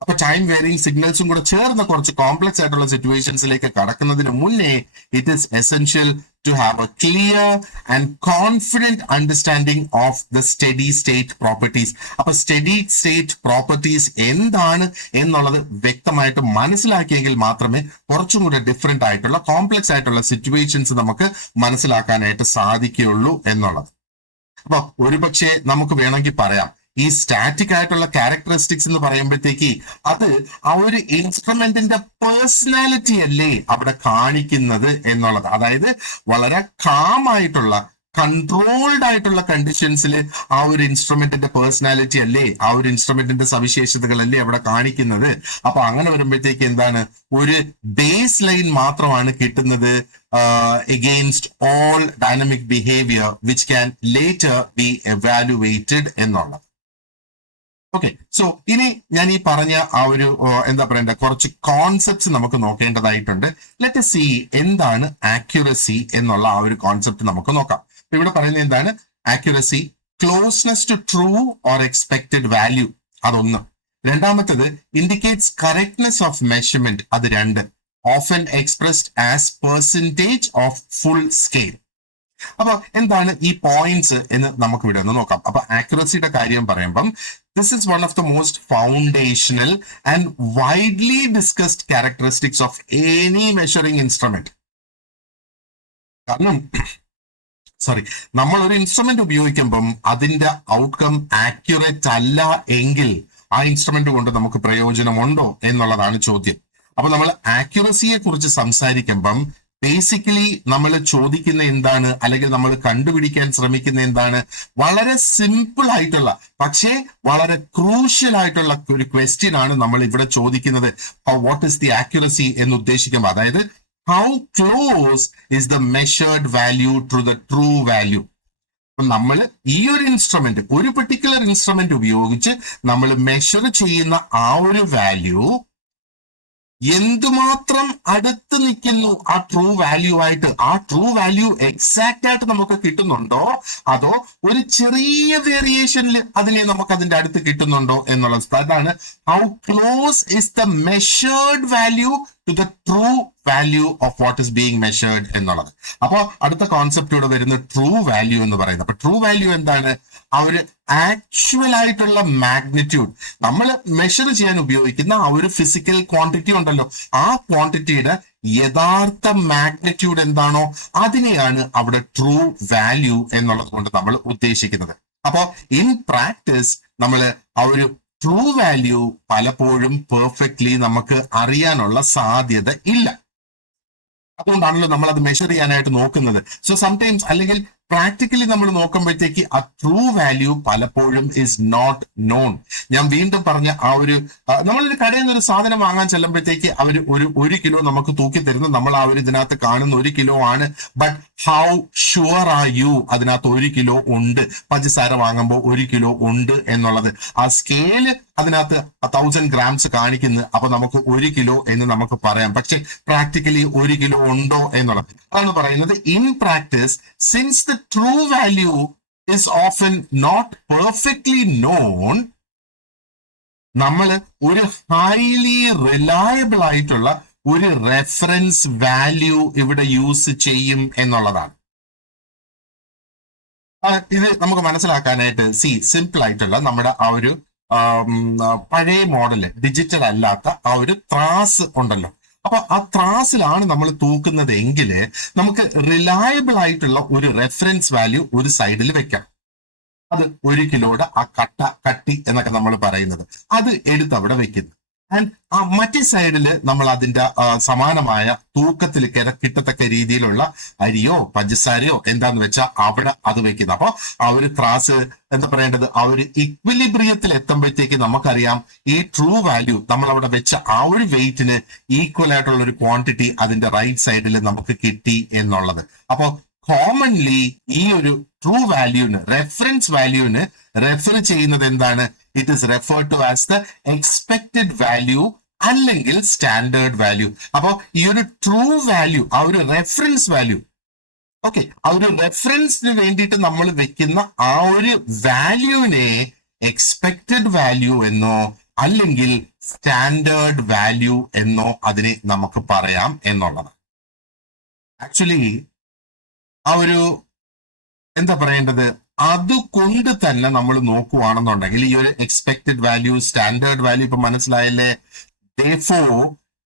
അപ്പൊ ടൈം വേരിയിങ് സിഗ്നൽസും കൂടെ ചേർന്ന കുറച്ച് കോംപ്ലക്സ് ആയിട്ടുള്ള സിറ്റുവേഷൻസിലേക്ക് കടക്കുന്നതിന് മുന്നേ it is essential to have a clear and confident understanding of the steady state properties. അപ്പൊ steady state properties എന്താണ് എന്നുള്ളത് വ്യക്തമായിട്ട് മനസ്സിലാക്കിയെങ്കിൽ മാത്രമേ കുറച്ചും കൂടെ ഡിഫറെന്റ് ആയിട്ടുള്ള കോംപ്ലക്സ് ആയിട്ടുള്ള സിറ്റുവേഷൻസ് നമുക്ക് മനസ്സിലാക്കാനായിട്ട് സാധിക്കുകയുള്ളൂ എന്നുള്ളത്. അപ്പൊ ഒരുപക്ഷെ നമുക്ക് വേണമെങ്കിൽ പറയാം, ഈ സ്റ്റാറ്റിക് ആയിട്ടുള്ള ക്യാരക്ടറിസ്റ്റിക്സ് എന്ന് പറയുമ്പോഴത്തേക്ക് അത് ആ ഒരു ഇൻസ്ട്രുമെന്റിന്റെ പേഴ്സണാലിറ്റി അല്ലേ അവിടെ കാണിക്കുന്നത് എന്നുള്ളത്. അതായത് വളരെ കാം ആയിട്ടുള്ള, കൺട്രോൾഡ് ആയിട്ടുള്ള കണ്ടീഷൻസിൽ ആ ഒരു ഇൻസ്ട്രുമെന്റിന്റെ പേഴ്സണാലിറ്റി അല്ലേ, ആ ഒരു ഇൻസ്ട്രുമെന്റിന്റെ സവിശേഷതകളല്ലേ അവിടെ കാണിക്കുന്നത്. അപ്പൊ അങ്ങനെ വരുമ്പോഴത്തേക്ക് എന്താണ്, ഒരു ബേസ് ലൈൻ മാത്രമാണ് കിട്ടുന്നത് against all dynamic behavior which can later be evaluated എന്നുള്ളത്. ഓക്കെ, സോ ഇനി ഞാൻ ഈ പറഞ്ഞ ആ ഒരു എന്താ പറയണ്ട കുറച്ച് കോൺസെപ്റ്റ്സ് നമുക്ക് നോക്കേണ്ടതായിട്ടുണ്ട്. ലെറ്റ് us see എന്താണ് ആക്യുറസി എന്നുള്ള ആ ഒരു കോൺസെപ്റ്റ് നമുക്ക് നോക്കാം. ഇവിടെ പറയുന്നത് എന്താണ്? Accuracy, closeness to true or expected value, അതൊന്ന്. രണ്ടാമത്തത് ഇൻഡിക്കേറ്റ്സ് കറക്റ്റ്നെസ് ഓഫ് മെഷർമെന്റ്, അത് 2. Often expressed as percentage of full scale. അപ്പൊ എന്താണ് ഈ പോയിന്റ്സ് എന്ന് നമുക്ക് ഇവിടെ ഒന്ന് നോക്കാം. അപ്പൊ ആക്യുറസിയുടെ കാര്യം പറയുമ്പം this is one of the most foundational and widely discussed characteristics of any measuring instrument. കാരണം നമ്മൾ ഒരു ഇൻസ്ട്രുമെന്റ് ഉപയോഗിക്കുമ്പം അതിന്റെ ഔട്ട്കം ആക്യുറേറ്റ് അല്ല എങ്കിൽ ആ ഇൻസ്ട്രുമെന്റ് കൊണ്ട് നമുക്ക് പ്രയോജനമുണ്ടോ എന്നുള്ളതാണ് ചോദ്യം. അപ്പൊ നമ്മൾ ആക്യുറസിയെ കുറിച്ച് സംസാരിക്കുമ്പം ബേസിക്കലി നമ്മൾ ചോദിക്കുന്ന എന്താണ്, അല്ലെങ്കിൽ നമ്മൾ കണ്ടുപിടിക്കാൻ ശ്രമിക്കുന്ന എന്താണ്, വളരെ സിമ്പിൾ ആയിട്ടുള്ള പക്ഷേ വളരെ ക്രൂഷ്യൽ ആയിട്ടുള്ള ഒരു ക്വസ്റ്റ്യൻ ആണ് നമ്മൾ ഇവിടെ ചോദിക്കുന്നത്. വാട്ട് ഇസ് ദി ആക്യുറസി എന്ന് ഉദ്ദേശിക്കുമ്പോൾ, അതായത് how close is the measured value to the true value. നമ്മൾ ഈ ഒരു ഇൻസ്ട്രുമെന്റ്, ഒരു പെർട്ടിക്കുലർ ഇൻസ്ട്രുമെന്റ് ഉപയോഗിച്ച് നമ്മൾ മെഷർ ചെയ്യുന്ന ആ ഒരു വാല്യൂ എന്തുമാത്രം അടുത്ത് നിൽക്കുന്നു ആ ട്രൂ വാല്യൂ ആയിട്ട്, ആ ട്രൂ വാല്യൂ എക്സാക്റ്റ് ആയിട്ട് നമുക്ക് കിട്ടുന്നുണ്ടോ, അതോ ഒരു ചെറിയ വേരിയേഷനിൽ അതിനെ നമുക്ക് അതിന്റെ അടുത്ത് കിട്ടുന്നുണ്ടോ എന്നുള്ളത്. അതാണ് how close is the measured value to the true value of what is being measured എന്നുള്ളത്. അപ്പോൾ അടുത്ത കോൺസെപ്റ്റ് ഇവിടെ വരുന്ന ട്രൂ വാല്യൂ എന്ന് പറയുന്നത്. അപ്പൊ ട്രൂ വാല്യൂ എന്താണ്? ആ ഒരു ആക്ച്വൽ ആയിട്ടുള്ള മാഗ്നിറ്റ്യൂഡ്, നമ്മൾ മെഷർ ചെയ്യാൻ ഉപയോഗിക്കുന്ന ആ ഒരു ഫിസിക്കൽ ക്വാണ്ടിറ്റി ഉണ്ടല്ലോ, ആ ക്വാണ്ടിറ്റിയുടെ യഥാർത്ഥ മാഗ്നിറ്റ്യൂഡ് എന്താണോ അതിനെയാണ് അവിടെ ട്രൂ വാല്യൂ എന്നുള്ളത് കൊണ്ട് നമ്മൾ ഉദ്ദേശിക്കുന്നത്. അപ്പോ ഇൻ പ്രാക്ടീസ് നമ്മൾ ആ ഒരു ട്രൂ വാല്യൂ പലപ്പോഴും പെർഫെക്റ്റ്ലി നമുക്ക് അറിയാനുള്ള സാധ്യത ഇല്ല. അതുകൊണ്ടാണല്ലോ നമ്മൾ അത് മെഷർ ചെയ്യാനായിട്ട് നോക്കുന്നത്. സോ സംടൈംസ്, അല്ലെങ്കിൽ പ്രാക്ടിക്കലി നമ്മൾ നോക്കുമ്പോഴത്തേക്ക് ആ ട്രൂ വാല്യൂ പലപ്പോഴും ഇസ് നോട്ട് നോൺ. ഞാൻ വീണ്ടും പറഞ്ഞ ആ ഒരു നമ്മളൊരു കടയിൽ നിന്ന് ഒരു സാധനം വാങ്ങാൻ ചെല്ലുമ്പോഴത്തേക്ക് അവർ ഒരു കിലോ നമുക്ക് തൂക്കി തരുന്നു. നമ്മൾ ആ ഒരു ഇതിനകത്ത് കാണുന്ന 1 കിലോ ആണ്. But how sure are you അതിനകത്ത് 1 കിലോ ഉണ്ട്? പഞ്ചസാര വാങ്ങുമ്പോൾ 1 കിലോ ഉണ്ട് എന്നുള്ളത്, ആ സ്കെയില് അതിനകത്ത് 1000 ഗ്രാംസ് കാണിക്കുന്നു. അപ്പൊ നമുക്ക് 1 കിലോ എന്ന് നമുക്ക് പറയാം. പക്ഷെ പ്രാക്ടിക്കലി 1 കിലോ ഉണ്ടോ എന്നുള്ളത് അതാണ് പറയുന്നത്. In practice, since the true value is often not perfectly known, നമ്മൾ ഒരു ഹൈലി റിലയബിൾ ആയിട്ടുള്ള ഒരു റെഫറൻസ് വാല്യൂ ഇവിടെ യൂസ് ചെയ്യും എന്നുള്ളതാണ്. ഇത് നമുക്ക് മനസ്സിലാക്കാനായിട്ട് സിമ്പിൾ ആയിട്ടുള്ള നമ്മുടെ ആ ഒരു പഴയ മോഡല്, ഡിജിറ്റൽ അല്ലാത്ത ആ ഒരു ത്രാസ് ഉണ്ടല്ലോ. അപ്പൊ ആ ത്രാസിലാണ് നമ്മൾ തൂക്കുന്നത് എങ്കിൽ നമുക്ക് റിലയബിൾ ആയിട്ടുള്ള ഒരു റെഫറൻസ് വാല്യൂ ഒരു സൈഡിൽ വെക്കാം. അത് 1 കിലോയുടെ ആ കട്ടി എന്നൊക്കെ നമ്മൾ പറയുന്നത്, അത് എടുത്ത് അവിടെ വെക്കുന്നു. ആൻഡ് ആ മറ്റേ സൈഡില് നമ്മൾ അതിന്റെ സമാനമായ തൂക്കത്തിൽ കിട്ടത്തക്ക രീതിയിലുള്ള അരിയോ പഞ്ചസാരയോ എന്താന്ന് വെച്ചാൽ അവിടെ അത് വെക്കുന്നത്. അപ്പൊ ആ ഒരു ത്രാസ് എന്താ പറയേണ്ടത്, ആ ഒരു ഇക്വിലിബ്രിയത്തിൽ എത്തുമ്പോഴത്തേക്ക് നമുക്കറിയാം ഈ ട്രൂ വാല്യൂ നമ്മൾ അവിടെ വെച്ച ആ ഒരു വെയിറ്റിന് ഈക്വൽ ആയിട്ടുള്ള ഒരു ക്വാണ്ടിറ്റി അതിന്റെ റൈറ്റ് സൈഡിൽ നമുക്ക് കിട്ടി എന്നുള്ളത്. അപ്പോ കോമൺലി ഈ ഒരു ട്രൂ വാല്യൂന്, റെഫറൻസ് വാല്യൂന് റെഫർ ചെയ്യുന്നത് എന്താണ്? It is referred to as the expected value അല്ലെങ്കിൽ സ്റ്റാൻഡേർഡ് വാല്യൂ. അപ്പോ ഈ ഒരു ട്രൂ വാല്യൂ, ആ ഒരു റെഫറൻസ് വാല്യൂ, ഓക്കെ, ആ ഒരു റെഫറൻസിന് വേണ്ടിയിട്ട് നമ്മൾ വെക്കുന്ന ആ ഒരു വാല്യൂവിനെ എക്സ്പെക്ടഡ് വാല്യൂ എന്നോ അല്ലെങ്കിൽ സ്റ്റാൻഡേർഡ് വാല്യൂ എന്നോ അതിനെ നമുക്ക് പറയാം എന്നുള്ളതാണ്. ആക്ച്വലി ആ ഒരു എന്താ പറയേണ്ടത്, അതുകൊണ്ട് തന്നെ നമ്മൾ നോക്കുവാണെന്നുണ്ടെങ്കിൽ ഈ ഒരു എക്സ്പെക്ടഡ് വാല്യൂ, സ്റ്റാൻഡേർഡ് വാല്യൂ ഇപ്പൊ മനസ്സിലായല്ലേ? Therefore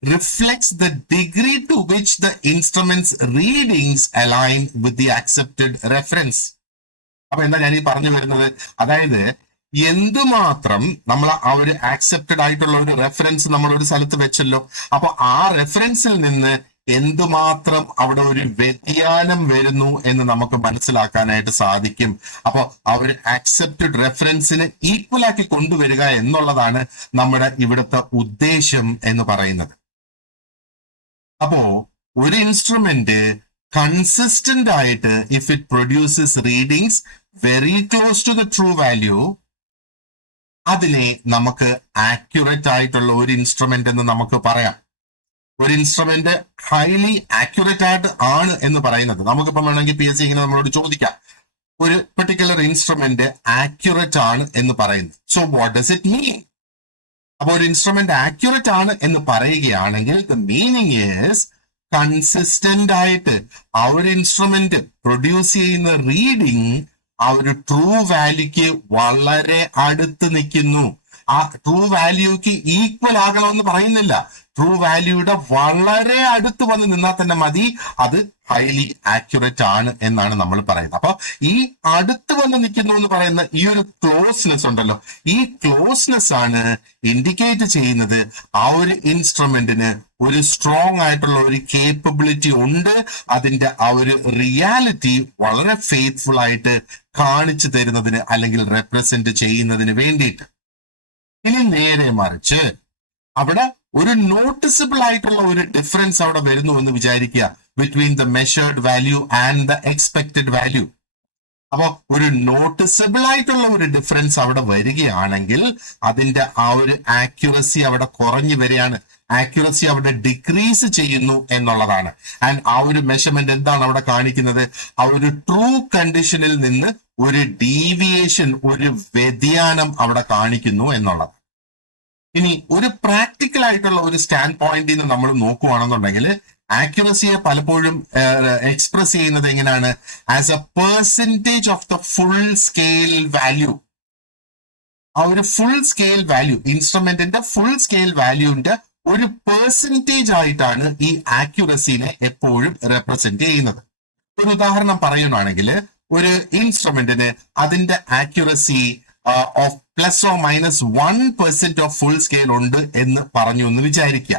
reflects the degree to which the instrument's readings align with the accepted reference. അപ്പൊ എന്താ ഞാൻ ഈ പറഞ്ഞു വരുന്നത്, അതായത് എന്തുമാത്രം നമ്മൾ ആ ഒരു ആക്സെപ്റ്റഡ് ആയിട്ടുള്ള ഒരു റെഫറൻസ് നമ്മൾ ഒരു സ്ഥലത്ത് വെച്ചല്ലോ, അപ്പൊ ആ റെഫറൻസിൽ നിന്ന് എന്തുമാത്രം അവിടെ ഒരു വ്യതിയാനം വരുന്നു എന്ന് നമുക്ക് മനസ്സിലാക്കാനായിട്ട് സാധിക്കും. അപ്പൊ ആ ഒരു ആക്സെപ്റ്റഡ് റെഫറൻസിന് ഈക്വൽ ആക്കി കൊണ്ടുവരിക എന്നുള്ളതാണ് നമ്മുടെ ഇവിടുത്തെ ഉദ്ദേശം എന്ന് പറയുന്നത്. അപ്പോ ഒരു ഇൻസ്ട്രുമെന്റ് കൺസിസ്റ്റന്റ് ആയിട്ട് if it produces readings very close to the true value, അതിനെ നമുക്ക് ആക്യുറേറ്റ് ആയിട്ടുള്ള ഒരു ഇൻസ്ട്രുമെന്റ് എന്ന് നമുക്ക് പറയാം. ഒരു ഇൻസ്ട്രുമെന്റ് ഹൈലി ആക്യുറേറ്റ് ആയിട്ട് ആണ് എന്ന് പറയുന്നത്, നമുക്കിപ്പം വേണമെങ്കിൽ PSC ഇങ്ങനെ നമ്മളോട് ചോദിക്കാം, ഒരു പെർട്ടിക്കുലർ ഇൻസ്ട്രുമെന്റ് ആക്യുറേറ്റ് ആണ് എന്ന് പറയുന്നത്. So what does it mean? അപ്പൊ ഒരു ഇൻസ്ട്രുമെന്റ് ആക്യുറേറ്റ് ആണ് എന്ന് പറയുകയാണെങ്കിൽ ദ മീനിങ് ഈസ് കൺസിസ്റ്റന്റ് ആയിട്ട് ആ ഒരു ഇൻസ്ട്രുമെന്റ് പ്രൊഡ്യൂസ് ചെയ്യുന്ന റീഡിങ് ആ ഒരു ട്രൂ വാല്യൂക്ക് വളരെ അടുത്ത് നിൽക്കുന്നു. ആ ട്രൂ വാല്യൂക്ക് ഈക്വൽ ആകണമെന്ന് പറയുന്നില്ല, ട്രൂ വാല്യൂയുടെ വളരെ അടുത്ത് വന്ന് നിന്നാൽ തന്നെ മതി, അത് ഹൈലി ആക്യുറേറ്റ് ആണ് എന്നാണ് നമ്മൾ പറയുന്നത്. അപ്പൊ ഈ അടുത്ത് വന്ന് നിൽക്കുന്നു എന്ന് പറയുന്ന ഈ ഒരു ക്ലോസ്നെസ് ഉണ്ടല്ലോ, ഈ ക്ലോസ്നെസ് ആണ് ഇൻഡിക്കേറ്റ് ചെയ്യുന്നത് ആ ഒരു ഇൻസ്ട്രുമെന്റിന് ഒരു സ്ട്രോങ് ആയിട്ടുള്ള ഒരു കേപ്പബിലിറ്റി ഉണ്ട്, അതിന്റെ ആ ഒരു റിയാലിറ്റി വളരെ ഫെയ്ത്ത്ഫുൾ ആയിട്ട് കാണിച്ചു തരുന്നതിന് അല്ലെങ്കിൽ റെപ്രസെന്റ് ചെയ്യുന്നതിന് വേണ്ടിയിട്ട്. ഇനി നേരെ മറിച്ച് അവിടെ ഒരു നോട്ടിസബിൾ ആയിട്ടുള്ള ഒരു ഡിഫറൻസ് അവിടെ വരുന്നു എന്ന് വിചാരിക്കുക between the measured value and the expected value. അപ്പൊ ഒരു നോട്ടിസബിൾ ആയിട്ടുള്ള ഒരു ഡിഫറൻസ് അവിടെ വരികയാണെങ്കിൽ അതിന്റെ ആ ഒരു ആക്യുറസി അവിടെ കുറഞ്ഞു വരികയാണ്, ആക്യുറസി അവിടെ ഡിക്രീസ് ചെയ്യുന്നു എന്നുള്ളതാണ്. ആൻഡ് ആ ഒരു മെഷർമെന്റ് എന്താണ് അവിടെ കാണിക്കുന്നത്? ആ ഒരു ട്രൂ കണ്ടീഷനിൽ നിന്ന് ഒരു ഡീവിയേഷൻ, ഒരു വ്യതിയാനം അവിടെ കാണിക്കുന്നു എന്നുള്ളത്. ഇനി ഒരു പ്രാക്ടിക്കൽ ആയിട്ടുള്ള ഒരു സ്റ്റാൻഡ് പോയിന്റിൽ നിന്ന് നമ്മൾ നോക്കുകയാണെന്നുണ്ടെങ്കിൽ ആക്യുറസിയെ പലപ്പോഴും എക്സ്പ്രസ് ചെയ്യുന്നത് എങ്ങനെയാണ്? As a percentage of the full scale value. ആ ഒരു ഫുൾ സ്കെയിൽ വാല്യൂ, ഇൻസ്ട്രുമെന്റിന്റെ ഫുൾ സ്കെയിൽ വാല്യൂവിന്റെ ഒരു പെർസെന്റേജ് ആയിട്ടാണ് ഈ ആക്യുറസിനെ എപ്പോഴും റെപ്രസെന്റ് ചെയ്യുന്നത്. ഒരു ഉദാഹരണം പറയുകയാണെങ്കിൽ ഒരു ഇൻസ്ട്രുമെന്റിന് അതിന്റെ accuracy of ±1% of full scale ഉണ്ട് എന്ന് പറഞ്ഞു എന്ന് വിചാരിക്കുക.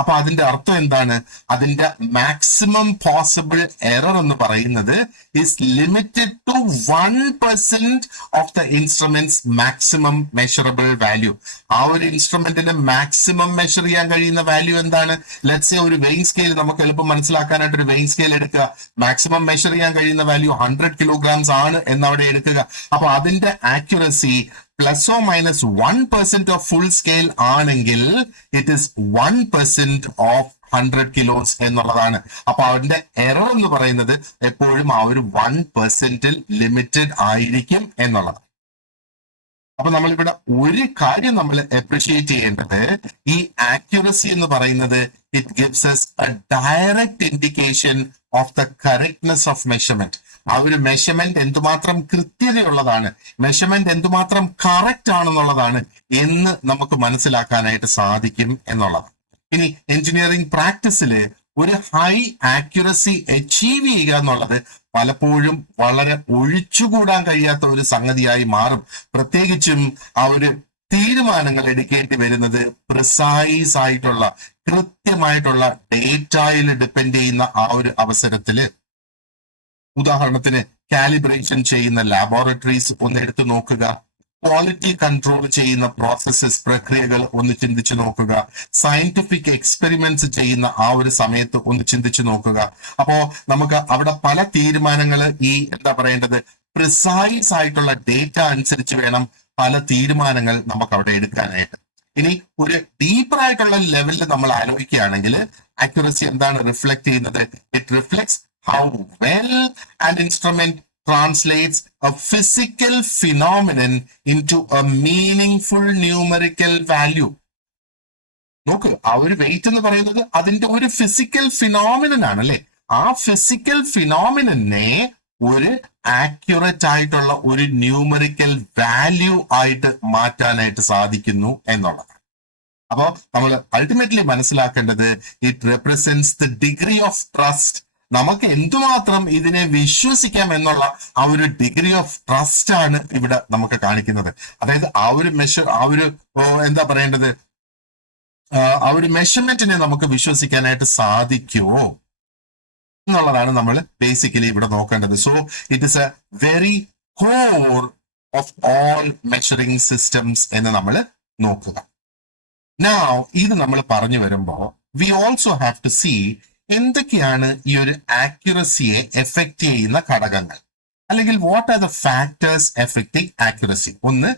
അപ്പൊ അതിന്റെ അർത്ഥം എന്താണ്? അതിന്റെ മാക്സിമം പോസിബിൾ എറർ എന്ന് പറയുന്നത് is limited to 1% of the instruments maximum measurable value. ആ ഒരു ഇൻസ്ട്രുമെന്റിന് മാക്സിമം മെഷർ ചെയ്യാൻ കഴിയുന്ന വാല്യൂ എന്താണ്? ലെറ്റ്സ് സേ ഒരു വെയിങ് സ്കെയിൽ, നമുക്ക് എളുപ്പം മനസ്സിലാക്കാനായിട്ട് ഒരു വെയിങ് സ്കെയിൽ എടുക്കുക. മാക്സിമം മെഷർ ചെയ്യാൻ കഴിയുന്ന വാല്യൂ 100 kilograms ആണ് എന്നവിടെ എടുക്കുക. അപ്പൊ അതിന്റെ ആക്യുറസി ±1% ഓഫ് ഫുൾ സ്കെയിൽ ആണെങ്കിൽ ഇറ്റ് ഇസ് 1% ഓഫ് 100 kilos എന്നുള്ളതാണ്. അപ്പൊ അതിന്റെ എറർ എന്ന് പറയുന്നത് എപ്പോഴും ആ ഒരു 1%ൽ ലിമിറ്റഡ് ആയിരിക്കും എന്നുള്ളത്. അപ്പൊ നമ്മളിവിടെ ഒരു കാര്യം നമ്മൾ അപ്രിഷിയേറ്റ് ചെയ്യേണ്ടത്, ഈ ആക്യുറസി എന്ന് പറയുന്നത് it gives us A direct indication of the correctness of measurement. ആ ഒരു മെഷർമെന്റ് എന്തുമാത്രം കൃത്യതയുള്ളതാണ്, മെഷർമെന്റ് എന്തുമാത്രം കറക്റ്റ് ആണെന്നുള്ളതാണ് എന്ന് നമുക്ക് മനസ്സിലാക്കാനായിട്ട് സാധിക്കും എന്നുള്ളത്. ഇനി എഞ്ചിനീയറിംഗ് പ്രാക്ടീസിൽ ഒരു ഹൈ ആക്യുറസി അച്ചീവ് ചെയ്യുക എന്നുള്ളത് പലപ്പോഴും വളരെ ഒഴിച്ചുകൂടാൻ കഴിയാത്ത ഒരു സംഗതിയായി മാറും. പ്രത്യേകിച്ചും ആ ഒരു തീരുമാനങ്ങൾ എടുക്കേണ്ടി വരുന്നത് പ്രിസൈസ് ആയിട്ടുള്ള, കൃത്യമായിട്ടുള്ള ഡേറ്റയിൽ ഡിപ്പെൻഡ് ചെയ്യുന്ന ആ ഒരു അവസരത്തില്. ഉദാഹരണത്തിന് കാലിബ്രേഷൻ ചെയ്യുന്ന ലാബോറട്ടറീസ് ഒന്ന് എടുത്തു നോക്കുക, ക്വാളിറ്റി കൺട്രോൾ ചെയ്യുന്ന പ്രോസസ്സസ്, പ്രക്രിയകൾ ഒന്ന് ചിന്തിച്ചു നോക്കുക, സയന്റിഫിക് എക്സ്പെരിമെന്റ്സ് ചെയ്യുന്ന ആ ഒരു സമയത്ത് ഒന്ന് ചിന്തിച്ചു നോക്കുക. അപ്പോ നമുക്ക് അവിടെ പല തീരുമാനങ്ങൾ ഈ എന്താ പറയേണ്ടത്, പ്രിസൈസ് ആയിട്ടുള്ള ഡേറ്റ അനുസരിച്ച് വേണം പല തീരുമാനങ്ങൾ നമുക്ക് അവിടെ എടുക്കാനായിട്ട്. ഇനി ഒരു ഡീപ്പർ ആയിട്ടുള്ള ലെവലിൽ നമ്മൾ ആലോചിക്കുകയാണെങ്കിൽ ആക്യുറസി എന്താണ് റിഫ്ലക്ട് ചെയ്യുന്നത്? It reflects how well an instrument translates a physical phenomenon into a meaningful numerical value. നോക്ക്, ആ ഒരു വെയിറ്റ് എന്ന് പറയുന്നത് അതിന്റെ ഒരു ഫിസിക്കൽ ഫിനോമിനൻ ആണ് അല്ലെ. ആ ഫിസിക്കൽ ഫിനോമിനെ ഒരു ആക്യുറേറ്റ് ആയിട്ടുള്ള ഒരു ന്യൂമറിക്കൽ വാല്യൂ ആയിട്ട് മാറ്റാനായിട്ട് സാധിക്കുന്നു എന്നുള്ളതാണ്. അപ്പോ നമ്മൾ അൾട്ടിമേറ്റ്ലി മനസ്സിലാക്കേണ്ടത് it represents the degree of trust. നമുക്ക് എന്തുമാത്രം ഇതിനെ വിശ്വസിക്കാം എന്നുള്ള ആ ഒരു ഡിഗ്രി ഓഫ് ട്രസ്റ്റ് ആണ് ഇവിടെ നമുക്ക് കാണിക്കുന്നത്. അതായത് ആ ഒരു എന്താ പറയേണ്ടത്, ആ ഒരു മെഷർമെന്റിനെ നമുക്ക് വിശ്വസിക്കാനായിട്ട് സാധിക്കുമോ എന്നുള്ളതാണ് നമ്മൾ ബേസിക്കലി ഇവിടെ നോക്കേണ്ടത്. So it is a very core of all measuring systems എന്ന് നമ്മൾ നോക്കുക. Now ഇത് നമ്മൾ പറഞ്ഞു വരുമ്പോൾ we also have to see എന്തൊക്കെയാണ് ഈ ഒരു ആക്യുറസിയെ എഫക്ട് ചെയ്യുന്ന ഘടകങ്ങൾ, അല്ലെങ്കിൽ what are the factors affecting accuracy. ഒന്ന്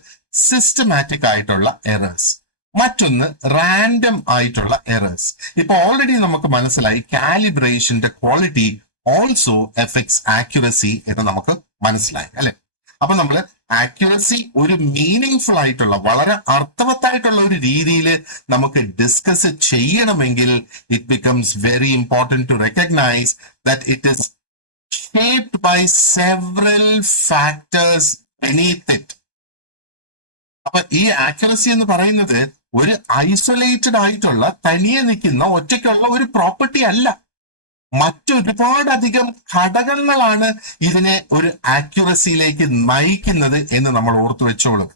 സിസ്റ്റമാറ്റിക് ആയിട്ടുള്ള എറേഴ്സ്, മറ്റൊന്ന് റാൻഡം ആയിട്ടുള്ള എറേഴ്സ്. ഇപ്പൊ ഓൾറെഡി നമുക്ക് മനസ്സിലായി കാലിബ്രേഷന്റെ ക്വാളിറ്റി ഓൾസോ എഫക്ട്സ് ആക്യുറസി എന്ന് നമുക്ക് മനസ്സിലായി അല്ലെ. അപ്പൊ നമ്മൾ ആക്യുറസി ഒരു മീനിങ് ആയിട്ടുള്ള, വളരെ അർത്ഥവത്തായിട്ടുള്ള ഒരു രീതിയിൽ നമുക്ക് ഡിസ്കസ് ചെയ്യണമെങ്കിൽ it becomes very important to recognise that it is shaped by several factors beneath it. അപ്പൊ ഈ ആക്യുറസി എന്ന് പറയുന്നത് ഒരു ഐസൊലേറ്റഡ് ആയിട്ടുള്ള, തനിയെ നിൽക്കുന്ന, ഒറ്റയ്ക്കുള്ള ഒരു പ്രോപ്പർട്ടി അല്ല. മറ്റൊരുപാടധികം ഘടകങ്ങളാണ് ഇതിനെ ഒരു ആക്യുറസിയിലേക്ക് നയിക്കുന്നത് എന്ന് നമ്മൾ ഓർത്തു വെച്ചോളും.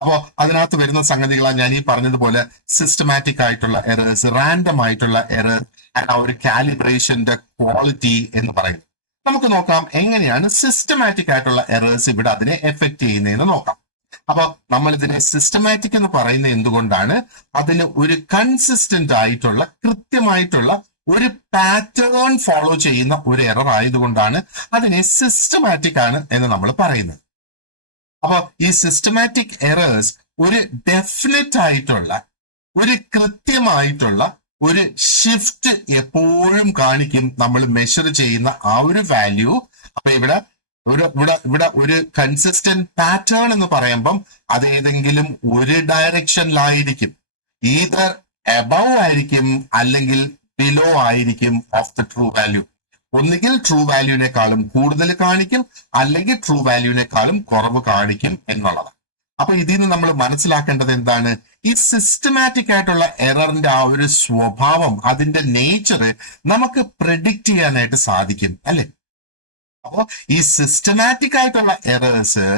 അപ്പോ അതിനകത്ത് വരുന്ന സംഗതികളാണ് ഞാൻ ഈ പറഞ്ഞതുപോലെ സിസ്റ്റമാറ്റിക് ആയിട്ടുള്ള എറേഴ്സ്, റാൻഡം ആയിട്ടുള്ള എറർ, ആ ഒരു കാലിബ്രേഷന്റെ ക്വാളിറ്റി എന്ന് പറയുന്നത്. നമുക്ക് നോക്കാം എങ്ങനെയാണ് സിസ്റ്റമാറ്റിക് ആയിട്ടുള്ള എറേഴ്സ് ഇവിടെ അതിനെ എഫക്ട് ചെയ്യുന്നതെന്ന് നോക്കാം. അപ്പൊ നമ്മൾ ഇതിനെ സിസ്റ്റമാറ്റിക് എന്ന് പറയുന്നത് എന്തുകൊണ്ടാണ്? അതിന് ഒരു കൺസിസ്റ്റന്റ് ആയിട്ടുള്ള, കൃത്യമായിട്ടുള്ള ഒരു പാറ്റേൺ ഫോളോ ചെയ്യുന്ന ഒരു എറർ ആയതുകൊണ്ടാണ് അതിനെ സിസ്റ്റമാറ്റിക് ആണ് എന്ന് നമ്മൾ പറയുന്നത്. അപ്പൊ ഈ സിസ്റ്റമാറ്റിക് എറേഴ്സ് ഒരു ഡെഫിനറ്റ് ആയിട്ടുള്ള, ഒരു കൃത്യമായിട്ടുള്ള ഒരു ഷിഫ്റ്റ് എപ്പോഴും കാണിക്കും നമ്മൾ മെഷർ ചെയ്യുന്ന ആ ഒരു വാല്യൂ. അപ്പൊ ഇവിടെ ഒരു കൺസിസ്റ്റന്റ് പാറ്റേൺ എന്ന് പറയുമ്പം അത് ഏതെങ്കിലും ഒരു ഡയറക്ഷനിലായിരിക്കും. ഈതർ എബവ് ആയിരിക്കും അല്ലെങ്കിൽ ബിലോ ആയിരിക്കും ഓഫ് ദ ട്രൂ വാല്യൂ. ഒന്നുകിൽ ട്രൂ വാല്യൂവിനേക്കാളും കൂടുതൽ കാണിക്കും, അല്ലെങ്കിൽ ട്രൂ വാല്യൂവിനേക്കാളും കുറവ് കാണിക്കും എന്നുള്ളതാണ്. അപ്പൊ ഇതിൽ നിന്ന് നമ്മൾ മനസ്സിലാക്കേണ്ടത് എന്താണ്? ഈ സിസ്റ്റമാറ്റിക് ആയിട്ടുള്ള എററിന്റെ ആ ഒരു സ്വഭാവം, അതിന്റെ നേച്ചർ നമുക്ക് പ്രെഡിക്റ്റ് ചെയ്യാനായിട്ട് സാധിക്കും, അല്ലെ? അപ്പോ ഈ സിസ്റ്റമാറ്റിക് ആയിട്ടുള്ള എറേഴ്സ്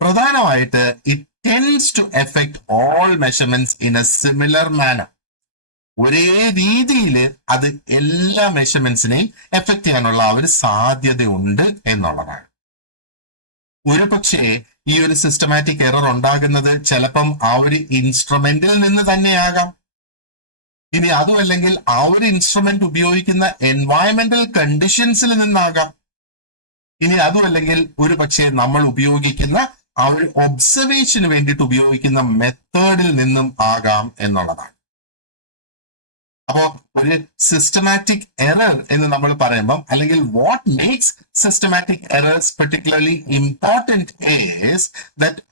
പ്രധാനമായിട്ട് it tends to affect all measurements in a similar manner. ഒരേ രീതിയിൽ അത് എല്ലാ മെഷർമെന്റ്സിനെയും എഫക്ട് ചെയ്യാനുള്ള ആ ഒരു സാധ്യതയുണ്ട് എന്നുള്ളതാണ്. ഒരു പക്ഷേ ഈ ഒരു സിസ്റ്റമാറ്റിക് എറർ ഉണ്ടാകുന്നത് ചിലപ്പം ആ ഒരു ഇൻസ്ട്രുമെന്റിൽ നിന്ന് തന്നെയാകാം. ഇനി അതുമല്ലെങ്കിൽ ആ ഒരു ഇൻസ്ട്രുമെന്റ് ഉപയോഗിക്കുന്ന എൻവയറമെന്റൽ കണ്ടീഷൻസിൽ നിന്നാകാം. ഇനി അതുമല്ലെങ്കിൽ ഒരു പക്ഷേ നമ്മൾ ഉപയോഗിക്കുന്ന ആ ഒരു ഒബ്സർവേഷന് വേണ്ടിയിട്ട് ഉപയോഗിക്കുന്ന മെത്തേഡിൽ നിന്നും ആകാം എന്നുള്ളതാണ്. അപ്പോ ഒരു സിസ്റ്റമാറ്റിക് എറർ എന്ന് നമ്മൾ പറയുമ്പം, അല്ലെങ്കിൽ what makes systematic errors particularly important is that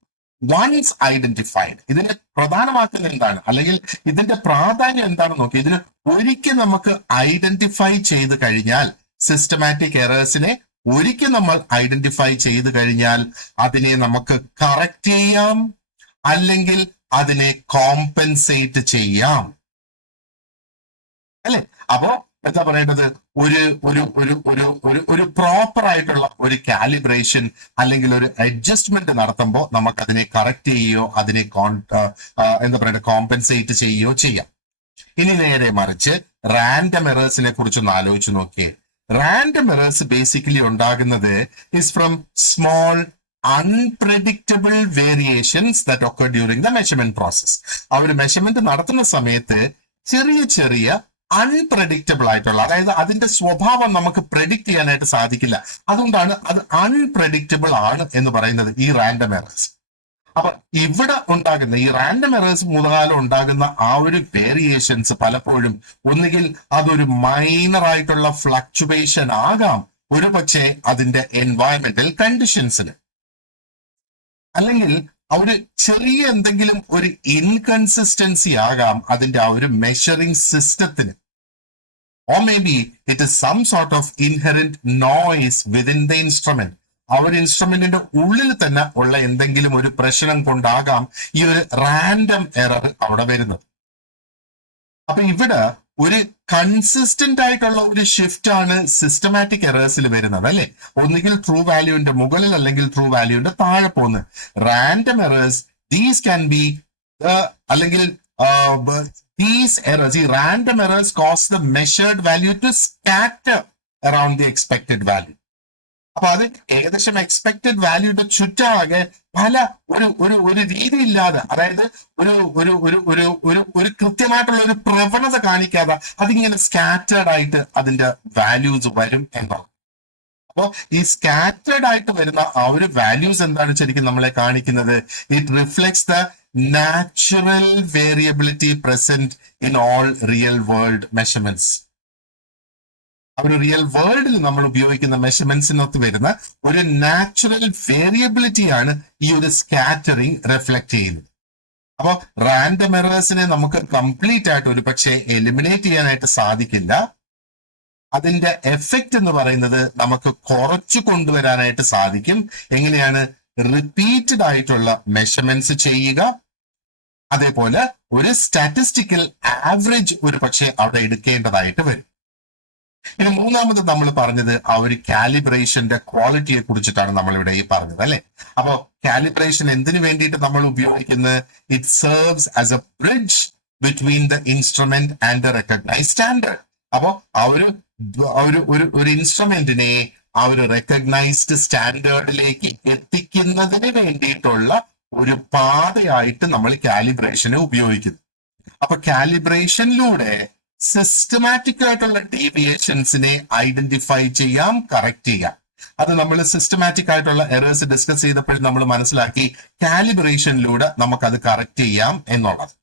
once identified. ഇതിനെ പ്രധാനമാക്കുന്നത് എന്താണ്, അല്ലെങ്കിൽ ഇതിന്റെ പ്രാധാന്യം എന്താണെന്ന് നോക്കി. ഇതിന് ഒരിക്കൽ നമുക്ക് ഐഡന്റിഫൈ ചെയ്ത് കഴിഞ്ഞാൽ, സിസ്റ്റമാറ്റിക് എറേഴ്സിനെ ഒരിക്കൽ നമ്മൾ ഐഡന്റിഫൈ ചെയ്ത് കഴിഞ്ഞാൽ അതിനെ നമുക്ക് കറക്റ്റ് ചെയ്യാം, അല്ലെങ്കിൽ അതിനെ കോമ്പൻസേറ്റ് ചെയ്യാം, അല്ലെ? അപ്പോ എന്താ പറയേണ്ടത്? ഒരു ഒരു ഒരു ഒരു ഒരു ഒരു പ്രോപ്പർ ആയിട്ടുള്ള ഒരു കാലിബ്രേഷൻ അല്ലെങ്കിൽ ഒരു അഡ്ജസ്റ്റ്മെന്റ് നടത്തുമ്പോൾ നമുക്ക് അതിനെ കറക്റ്റ് ചെയ്യുകയോ അതിനെ എന്താ പറയണ്ട കോമ്പൻസേറ്റ് ചെയ്യുകയോ ചെയ്യാം. ഇനി നേരെ മറിച്ച് റാൻഡം എറേഴ്സിനെ കുറിച്ചൊന്ന് ആലോചിച്ച് നോക്കിയേ. റാൻഡം എറേഴ്സ് ബേസിക്കലി ഉണ്ടാകുന്നത് is from small unpredictable variations that occur during the measurement process. ആ ഒരു മെഷർമെന്റ് നടത്തുന്ന സമയത്ത് ചെറിയ ചെറിയ അൺപ്രഡിക്റ്റബിൾ ആയിട്ടുള്ള, അതായത് അതിന്റെ സ്വഭാവം നമുക്ക് പ്രെഡിക്റ്റ് ചെയ്യാനായിട്ട് സാധിക്കില്ല. അതുകൊണ്ടാണ് അത് അൺപ്രഡിക്റ്റബിൾ ആണ് എന്ന് പറയുന്നത് ഈ റാൻഡം എറേഴ്സ്. അപ്പൊ ഇവിടെ ഉണ്ടാകുന്ന ഈ റാൻഡം എറേഴ്സ് മുതലാലും ഉണ്ടാകുന്ന ആ ഒരു വേരിയേഷൻസ് പലപ്പോഴും ഒന്നുകിൽ അതൊരു മൈനർ ആയിട്ടുള്ള ഫ്ലക്ച്വേഷൻ ആകാം, ഒരു പക്ഷേ അതിന്റെ എൻവയറമെന്റൽ കണ്ടീഷൻസിന്, അല്ലെങ്കിൽ ഒരു ചെറിയ എന്തെങ്കിലും ഒരു ഇൻകൺസിസ്റ്റൻസി ആകാം അതിന്റെ ആ ഒരു മെഷറിംഗ് സിസ്റ്റത്തിന്. Or may be it is some sort of inherent noise within the instrument. ആ ഒരു ഇൻസ്ട്രുമെന്റിന്റെ ഉള്ളിൽ തന്നെ ഉള്ള എന്തെങ്കിലും ഒരു പ്രശ്നം കൊണ്ടാകാം ഈ ഒരു റാൻഡം എറർ അവിടെ വരുന്നത്. അപ്പൊ ഇവിടെ ഒരു കൺസിസ്റ്റന്റ് ആയിട്ടുള്ള ഒരു ഷിഫ്റ്റ് ആണ് സിസ്റ്റമാറ്റിക് എറേഴ്സിൽ വരുന്നത്, അല്ലെ? ഒന്നുകിൽ ട്രൂ വാല്യൂവിന്റെ മുകളിൽ അല്ലെങ്കിൽ ട്രൂ വാല്യൂവിന്റെ താഴെ പോകുന്നത്. Random errors these can be അല്ലെങ്കിൽ ദീസ് എറേഴ്സ്, ഈ random errors cause the measured value to scatter around the expected value. അപ്പൊ അത് ഏകദേശം എക്സ്പെക്ടഡ് വാല്യൂയുടെ ചുറ്റാകെ പല ഒരു രീതിയില്ലാതെ, അതായത് ഒരു ഒരു ഒരു ഒരു ഒരു ഒരു കൃത്യമായിട്ടുള്ള ഒരു പ്രവണത കാണിക്കാതെ അതിങ്ങനെ സ്കാറ്റേർഡ് ആയിട്ട് അതിന്റെ വാല്യൂസ് വരും എന്നാണ്. അപ്പോ ഈ സ്കാറ്റേർഡ് ആയിട്ട് വരുന്ന ആ ഒരു വാല്യൂസ് എന്താണ് ശരിക്കും നമ്മളെ കാണിക്കുന്നത്? It reflects the natural variability present in all real world measurements. ഒരു റിയൽ വേൾഡിൽ നമ്മൾ ഉപയോഗിക്കുന്ന മെഷർമെന്റ്സിനൊത്ത് വരുന്ന ഒരു നാച്ചുറൽ വേരിയബിലിറ്റിയാണ് ഈ ഒരു സ്കാറ്ററിങ് റിഫ്ലക്ട് ചെയ്യുന്നത്. അപ്പൊ റാൻഡം എറേഴ്സിനെ നമുക്ക് കംപ്ലീറ്റ് ആയിട്ട് ഒരു പക്ഷേ എലിമിനേറ്റ് ചെയ്യാനായിട്ട് സാധിക്കില്ല. അതിന്റെ എഫക്റ്റ് എന്ന് പറയുന്നത് നമുക്ക് കുറച്ചു കൊണ്ടുവരാനായിട്ട് സാധിക്കും. എങ്ങനെയാണ്? റിപ്പീറ്റഡ് ആയിട്ടുള്ള മെഷർമെന്റ്സ് ചെയ്യുക, അതേപോലെ ഒരു സ്റ്റാറ്റിസ്റ്റിക്കൽ ആവറേജ് ഒരു പക്ഷേ അവിടെ എടുക്കേണ്ടതായിട്ട് വരും. ഇനി മൂന്നാമത് നമ്മൾ പറഞ്ഞത് ആ ഒരു കാലിബ്രേഷന്റെ ക്വാളിറ്റിയെ കുറിച്ചിട്ടാണ് നമ്മൾ ഇവിടെ ഈ പറഞ്ഞത് അല്ലെ. അപ്പോ കാലിബ്രേഷൻ എന്തിനു വേണ്ടിയിട്ട് നമ്മൾ ഉപയോഗിക്കുന്നത്? It serves as a bridge between the instrument and the recognise standard. അപ്പോ ആ ഒരു ഇൻസ്ട്രുമെന്റിനെ ആ ഒരു റെക്കഗ്നൈസ്ഡ് സ്റ്റാൻഡേർഡിലേക്ക് എത്തിക്കുന്നതിന് വേണ്ടിയിട്ടുള്ള ഒരു പാതയായിട്ട് നമ്മൾ കാലിബ്രേഷനെ ഉപയോഗിക്കുന്നു. അപ്പൊ കാലിബ്രേഷനിലൂടെ സിസ്റ്റമാറ്റിക് ആയിട്ടുള്ള ഡീവിയേഷൻസിനെ ഐഡന്റിഫൈ ചെയ്യാം, കറക്റ്റ് ചെയ്യാം. അത് നമ്മൾ സിസ്റ്റമാറ്റിക് ആയിട്ടുള്ള എറേഴ്സ് ഡിസ്കസ് ചെയ്തപ്പോൾ നമ്മൾ മനസ്സിലാക്കി കാലിബ്രേഷനിലൂടെ നമുക്കത് കറക്റ്റ് ചെയ്യാം എന്നുള്ളത്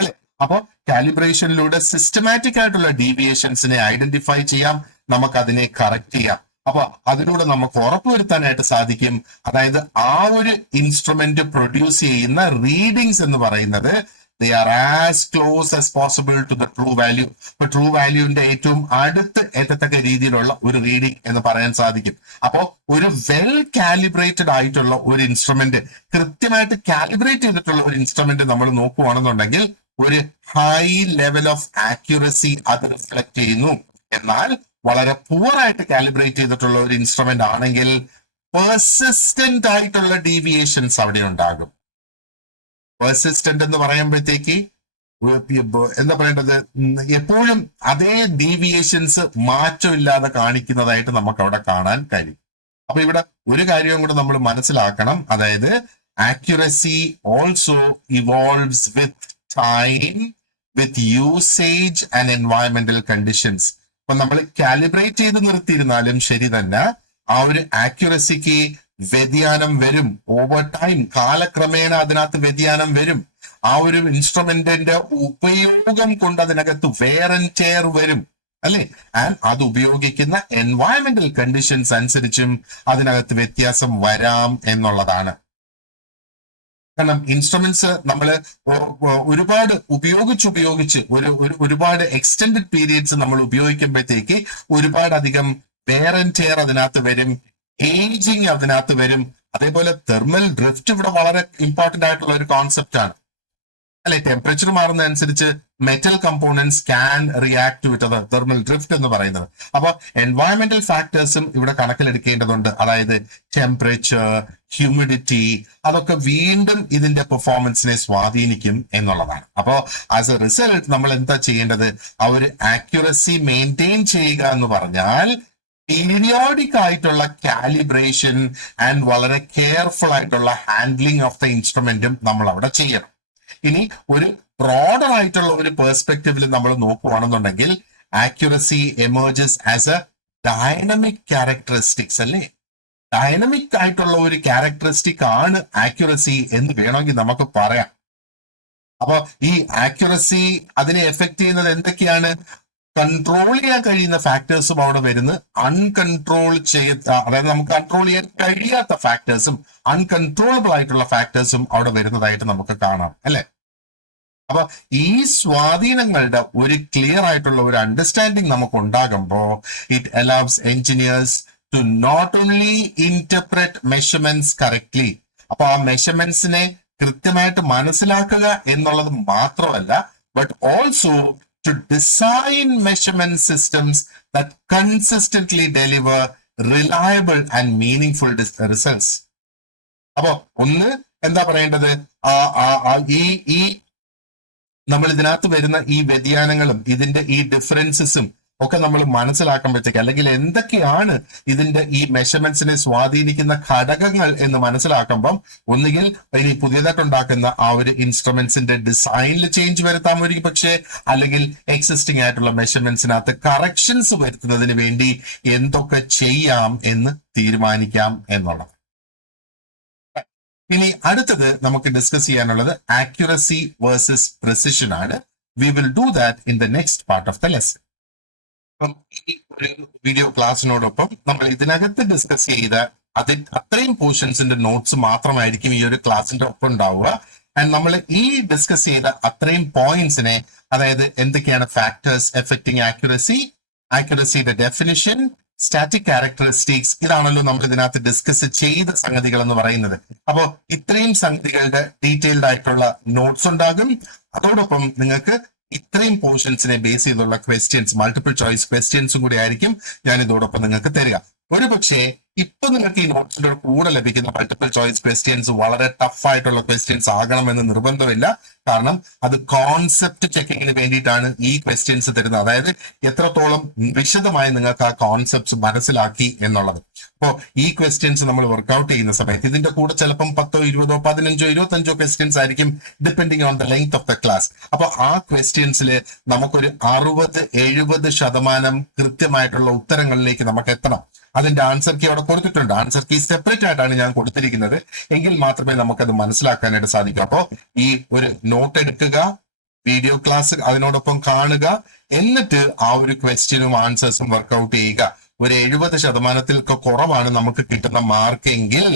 അല്ലെ. അപ്പൊ കാലിബ്രേഷനിലൂടെ സിസ്റ്റമാറ്റിക് ആയിട്ടുള്ള ഡീവിയേഷൻസിനെ ഐഡന്റിഫൈ ചെയ്യാം, നമുക്കതിനെ കറക്റ്റ് ചെയ്യാം. അപ്പൊ അതിലൂടെ നമുക്ക് ഉറപ്പുവരുത്താനായിട്ട് സാധിക്കും, അതായത് ആ ഒരു ഇൻസ്ട്രുമെന്റ് പ്രൊഡ്യൂസ് ചെയ്യുന്ന റീഡിങ്സ് എന്ന് പറയുന്നത് they are as close as possible to the true value. ഇപ്പൊ ട്രൂ വാല്യൂവിന്റെ ഏറ്റവും അടുത്ത് എത്തത്തക്ക രീതിയിലുള്ള ഒരു റീഡിംഗ് എന്ന് പറയാൻ സാധിക്കും. അപ്പോ ഒരു വെൽ കാലിബ്രേറ്റഡ് ആയിട്ടുള്ള ഒരു ഇൻസ്ട്രുമെന്റ്, കൃത്യമായിട്ട് കാലിബ്രേറ്റ് ചെയ്തിട്ടുള്ള ഒരു ഇൻസ്ട്രുമെന്റ് നമ്മൾ നോക്കുകയാണെന്നുണ്ടെങ്കിൽ ഒരു ഹൈ ലെവൽ ഓഫ് ആക്യുറസി അത് റിഫ്ലക്ട് ചെയ്യുന്നു. എന്നാൽ വളരെ പുവർ ആയിട്ട് കാലിബ്രേറ്റ് ചെയ്തിട്ടുള്ള ഒരു ഇൻസ്ട്രുമെന്റ് ആണെങ്കിൽ പെർസിസ്റ്റന്റ് ആയിട്ടുള്ള ഡീവിയേഷൻസ് അവിടെ ഉണ്ടാകും. പെർസിസ്റ്റന്റ് എന്ന് പറയുമ്പോഴത്തേക്ക് എന്താ പറയേണ്ടത്, എപ്പോഴും അതേ ഡീവിയേഷൻസ് മാറ്റമില്ലാതെ കാണിക്കുന്നതായിട്ട് നമുക്ക് അവിടെ കാണാൻ കഴിയും. അപ്പൊ ഇവിടെ ഒരു കാര്യവും കൂടെ നമ്മൾ മനസ്സിലാക്കണം, അതായത് accuracy also evolves with time, with usage and environmental conditions. അപ്പൊ നമ്മൾ കാലിബ്രേറ്റ് ചെയ്ത് നിർത്തിയിരുന്നാലും ശരി തന്നെ ആ ഒരു ആക്യുറസിക്ക് വ്യതിയാനം വരും. ഓവർ ടൈം, കാലക്രമേണ അതിനകത്ത് വ്യതിയാനം വരും. ആ ഒരു ഇൻസ്ട്രുമെന്റിന്റെ ഉപയോഗം കൊണ്ട് അതിനകത്ത് വെയർ ആൻഡ് ടെയർ വരും അല്ലെ. ആൻഡ് അത് ഉപയോഗിക്കുന്ന എൻവയറമെന്റൽ കണ്ടീഷൻസ് അനുസരിച്ചും അതിനകത്ത് വ്യത്യാസം വരാം എന്നുള്ളതാണ്. കാരണം ഇൻസ്ട്രുമെന്റ്സ് നമ്മൾ ഒരുപാട് ഉപയോഗിച്ച് ഒരുപാട് എക്സ്റ്റെൻഡഡ് പീരിയഡ്സ് നമ്മൾ ഉപയോഗിക്കുമ്പോഴത്തേക്ക് ഒരുപാട് അധികം വെയർ ആൻഡ് ടെയർ അതിനകത്ത് വരും, ഏജിങ് അതിനകത്ത് വരും. അതേപോലെ തെർമൽ ഡ്രിഫ്റ്റ് ഇവിടെ വളരെ ഇമ്പോർട്ടന്റ് ആയിട്ടുള്ള ഒരു കോൺസെപ്റ്റ് ആണ് അല്ലെ. ടെമ്പറേച്ചർ മാറുന്നതനുസരിച്ച് metal components can react to it, thermal drift എന്ന് പറയുന്നത്. അപ്പൊ എൻവയറമെന്റൽ ഫാക്ടേഴ്സും ഇവിടെ കണക്കിലെടുക്കേണ്ടതുണ്ട്. അതായത് ടെമ്പറേച്ചർ, ഹ്യൂമിഡിറ്റി, അതൊക്കെ വീണ്ടും ഇതിന്റെ പെർഫോമൻസിനെ സ്വാധീനിക്കും എന്നുള്ളതാണ്. അപ്പോ ആസ് എ റിസൾട്ട് നമ്മൾ എന്താ ചെയ്യേണ്ടത്, ആ ഒരു ആക്യുറസി മെയിൻറ്റെയിൻ ചെയ്യുക എന്ന് പറഞ്ഞാൽ പീരിയോഡിക് ആയിട്ടുള്ള കാലിബ്രേഷൻ ആൻഡ് വളരെ കെയർഫുൾ ആയിട്ടുള്ള ഹാൻഡ്ലിംഗ് ഓഫ് ദ ഇൻസ്ട്രുമെന്റും നമ്മൾ അവിടെ ചെയ്യണം. ഇനി ഒരു ബ്രോഡർ ആയിട്ടുള്ള ഒരു പെർസ്പെക്റ്റീവിൽ നമ്മൾ നോക്കുകയാണെന്നുണ്ടെങ്കിൽ accuracy emerges as A dynamic characteristics അല്ലേ. ഡൈനമിക് ആയിട്ടുള്ള ഒരു ക്യാരക്ടറിസ്റ്റിക് ആണ് ആക്യുറസി എന്ന് വേണമെങ്കിൽ നമുക്ക് പറയാം. അപ്പൊ ഈ ആക്യുറസി അതിനെ എഫക്ട് ചെയ്യുന്നത് എന്തൊക്കെയാണ്? കൺട്രോൾ ചെയ്യാൻ കഴിയുന്ന ഫാക്ടേഴ്സും അവിടെ വരുന്നത്, അൺകൺട്രോൾ അതായത് നമുക്ക് കൺട്രോൾ ചെയ്യാൻ കഴിയാത്ത ഫാക്ടേഴ്സും അൺകൺട്രോളബിൾ ആയിട്ടുള്ള ഫാക്ടേഴ്സും അവിടെ വരുന്നതായിട്ട് നമുക്ക് കാണാം അല്ലെ. അപ്പൊ ഈ സ്വാധീനങ്ങളുടെ ഒരു ക്ലിയർ ആയിട്ടുള്ള ഒരു അണ്ടർസ്റ്റാൻഡിങ് നമുക്ക് ഉണ്ടാകുമ്പോൾ it allows engineers to not only interpret measurements correctly. അപ്പൊ ആ മെഷർമെന്റ്സിനെ കൃത്യമായിട്ട് മനസ്സിലാക്കുക എന്നുള്ളത് മാത്രമല്ല, but also to design measurement systems that consistently deliver reliable and meaningful results. അപ്പോ ഒന്ന് എന്താ പറയേണ്ടത്, ഈ നമ്മൾ ഇതിനകത്ത് വരുന്ന ഈ വ്യതിയാനങ്ങളും ഇതിന്റെ ഈ ഡിഫറൻസസും ഒക്കെ നമ്മൾ മനസ്സിലാക്കുമ്പോഴത്തേക്ക്, അല്ലെങ്കിൽ എന്തൊക്കെയാണ് ഇതിന്റെ ഈ മെഷർമെന്റ്സിനെ സ്വാധീനിക്കുന്ന ഘടകങ്ങൾ എന്ന് മനസ്സിലാക്കുമ്പം ഒന്നുകിൽ ഇനി പുതിയതായിട്ടുണ്ടാക്കുന്ന ആ ഒരു ഇൻസ്ട്രുമെന്റ്സിന്റെ ഡിസൈനിൽ ചേഞ്ച് വരുത്താമായിരിക്കും, പക്ഷേ അല്ലെങ്കിൽ എക്സിസ്റ്റിംഗ് ആയിട്ടുള്ള മെഷർമെന്റ്സിനകത്ത് കറക്ഷൻസ് വരുത്തുന്നതിന് വേണ്ടി എന്തൊക്കെ ചെയ്യാം എന്ന് തീരുമാനിക്കാം എന്നുള്ളത്. ഇനി അടുത്തത് നമുക്ക് ഡിസ്കസ് ചെയ്യാനുള്ളത് ആക്യുറസി വേഴ്സസ് പ്രിസിഷൻ ആണ്. We will do that in the next part of the lesson. ഈ ഒരു വീഡിയോ ക്ലാസ്സിനോടൊപ്പം നമ്മൾ ഇതിനകത്ത് ഡിസ്കസ് ചെയ്ത അത്രയും പോർഷൻസിന്റെ നോട്ട്സ് മാത്രമായിരിക്കും ഈ ഒരു ക്ലാസ്സിന്റെ ഒപ്പം ഉണ്ടാവുക. ആൻഡ് നമ്മൾ ഈ ഡിസ്കസ് ചെയ്ത അത്രയും പോയിന്റ്സിനെ, അതായത് എന്തൊക്കെയാണ് ഫാക്ടേഴ്സ് എഫക്റ്റിംഗ് ആക്യുറസി, ആക്യുറസിയുടെ ഡെഫിനിഷൻ, സ്റ്റാറ്റിക് ക്യാരക്ടറിസ്റ്റിക്സ്, ഇതാണല്ലോ നമ്മൾ ഇതിനകത്ത് ഡിസ്കസ് ചെയ്ത സംഗതികൾ എന്ന് പറയുന്നത്. അപ്പോൾ ഇത്രയും സംഗതികളുടെ ഡീറ്റെയിൽഡ് ആയിട്ടുള്ള നോട്ട്സ് ഉണ്ടാകും. അതോടൊപ്പം നിങ്ങൾക്ക് ഇത്രയും പോർഷൻസിനെ ബേസ് ചെയ്തുള്ള ക്വസ്റ്റ്യൻസ്, മൾട്ടിപ്പിൾ ചോയ്സ് ക്വസ്റ്റ്യൻസും കൂടി ആയിരിക്കും ഞാൻ ഇതോടൊപ്പം നിങ്ങൾക്ക് തരിക. ഒരു പക്ഷേ ഇപ്പൊ നിങ്ങൾക്ക് ഈ നോട്ട്സിന്റെ കൂടെ ലഭിക്കുന്ന മൾട്ടിപ്പിൾ ചോയ്സ് ക്വസ്റ്റ്യൻസ് വളരെ ടഫ് ആയിട്ടുള്ള ക്വസ്റ്റ്യൻസ് ആകണമെന്ന് നിർബന്ധമില്ല. കാരണം അത് കോൺസെപ്റ്റ് ചെക്കിങ്ങിന് വേണ്ടിയിട്ടാണ് ഈ ക്വസ്റ്റ്യൻസ് തരുന്നത്. അതായത് എത്രത്തോളം വിശദമായി നിങ്ങൾക്ക് ആ കോൺസെപ്റ്റ്സ് മനസ്സിലാക്കി എന്നുള്ളത്. അപ്പോ ഈ ക്വസ്റ്റ്യൻസ് നമ്മൾ വർക്ക്ഔട്ട് ചെയ്യുന്ന സമയത്ത് ഇതിന്റെ കൂടെ ചിലപ്പം 10, 20, 15, 25 ക്വസ്റ്റ്യൻസ് ആയിരിക്കും, depending on the length of the class. അപ്പൊ ആ ക്വസ്റ്റ്യൻസിൽ നമുക്കൊരു 60-70% കൃത്യമായിട്ടുള്ള ഉത്തരങ്ങളിലേക്ക് നമുക്ക് എത്തണം. അതിന്റെ ആൻസർ കീ അവിടെ കൊടുത്തിട്ടുണ്ട്. ആൻസർ കീ സെപ്പറേറ്റ് ആയിട്ടാണ് ഞാൻ കൊടുത്തിരിക്കുന്നത്. എങ്കിൽ മാത്രമേ നമുക്കത് മനസ്സിലാക്കാനായിട്ട് സാധിക്കൂ. അപ്പോൾ ഈ ഒരു നോട്ട് എടുക്കുക, വീഡിയോ ക്ലാസ് അതിനോടൊപ്പം കാണുക, എന്നിട്ട് ആ ഒരു ക്വസ്റ്റ്യനും ആൻസേഴ്സും വർക്ക്ഔട്ട് ചെയ്യുക. ഒരു 70%-ൽ കുറവാണ് നമുക്ക് കിട്ടുന്ന മാർക്ക് എങ്കിൽ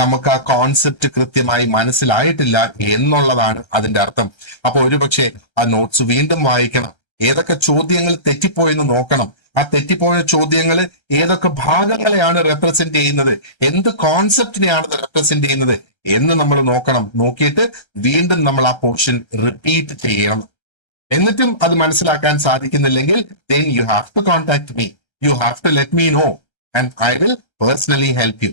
നമുക്ക് ആ കോൺസെപ്റ്റ് കൃത്യമായി മനസ്സിലായിട്ടില്ല എന്നുള്ളതാണ് അതിന്റെ അർത്ഥം. അപ്പൊ ഒരുപക്ഷെ ആ നോട്ട്സ് വീണ്ടും വായിക്കണം, ഏതൊക്കെ ചോദ്യങ്ങൾ തെറ്റിപ്പോയെന്ന് നോക്കണം. ആ തെറ്റിപ്പോയ ചോദ്യങ്ങൾ ഏതൊക്കെ ഭാഗങ്ങളെയാണ് റെപ്രസെന്റ് ചെയ്യുന്നത്, എന്ത് കോൺസെപ്റ്റിനെയാണ് റെപ്രസെന്റ് ചെയ്യുന്നത് എന്ന് നമ്മൾ നോക്കണം. നോക്കിയിട്ട് വീണ്ടും നമ്മൾ ആ പോർഷൻ റിപ്പീറ്റ് ചെയ്യണം. എന്നിട്ടും അത് മനസ്സിലാക്കാൻ സാധിക്കുന്നില്ലെങ്കിൽ then you have to contact me. You have to let me know and I will personally help you.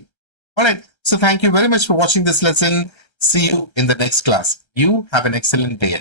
Alright, so thank you very much for watching this lesson. See you in the next class. You have an excellent day.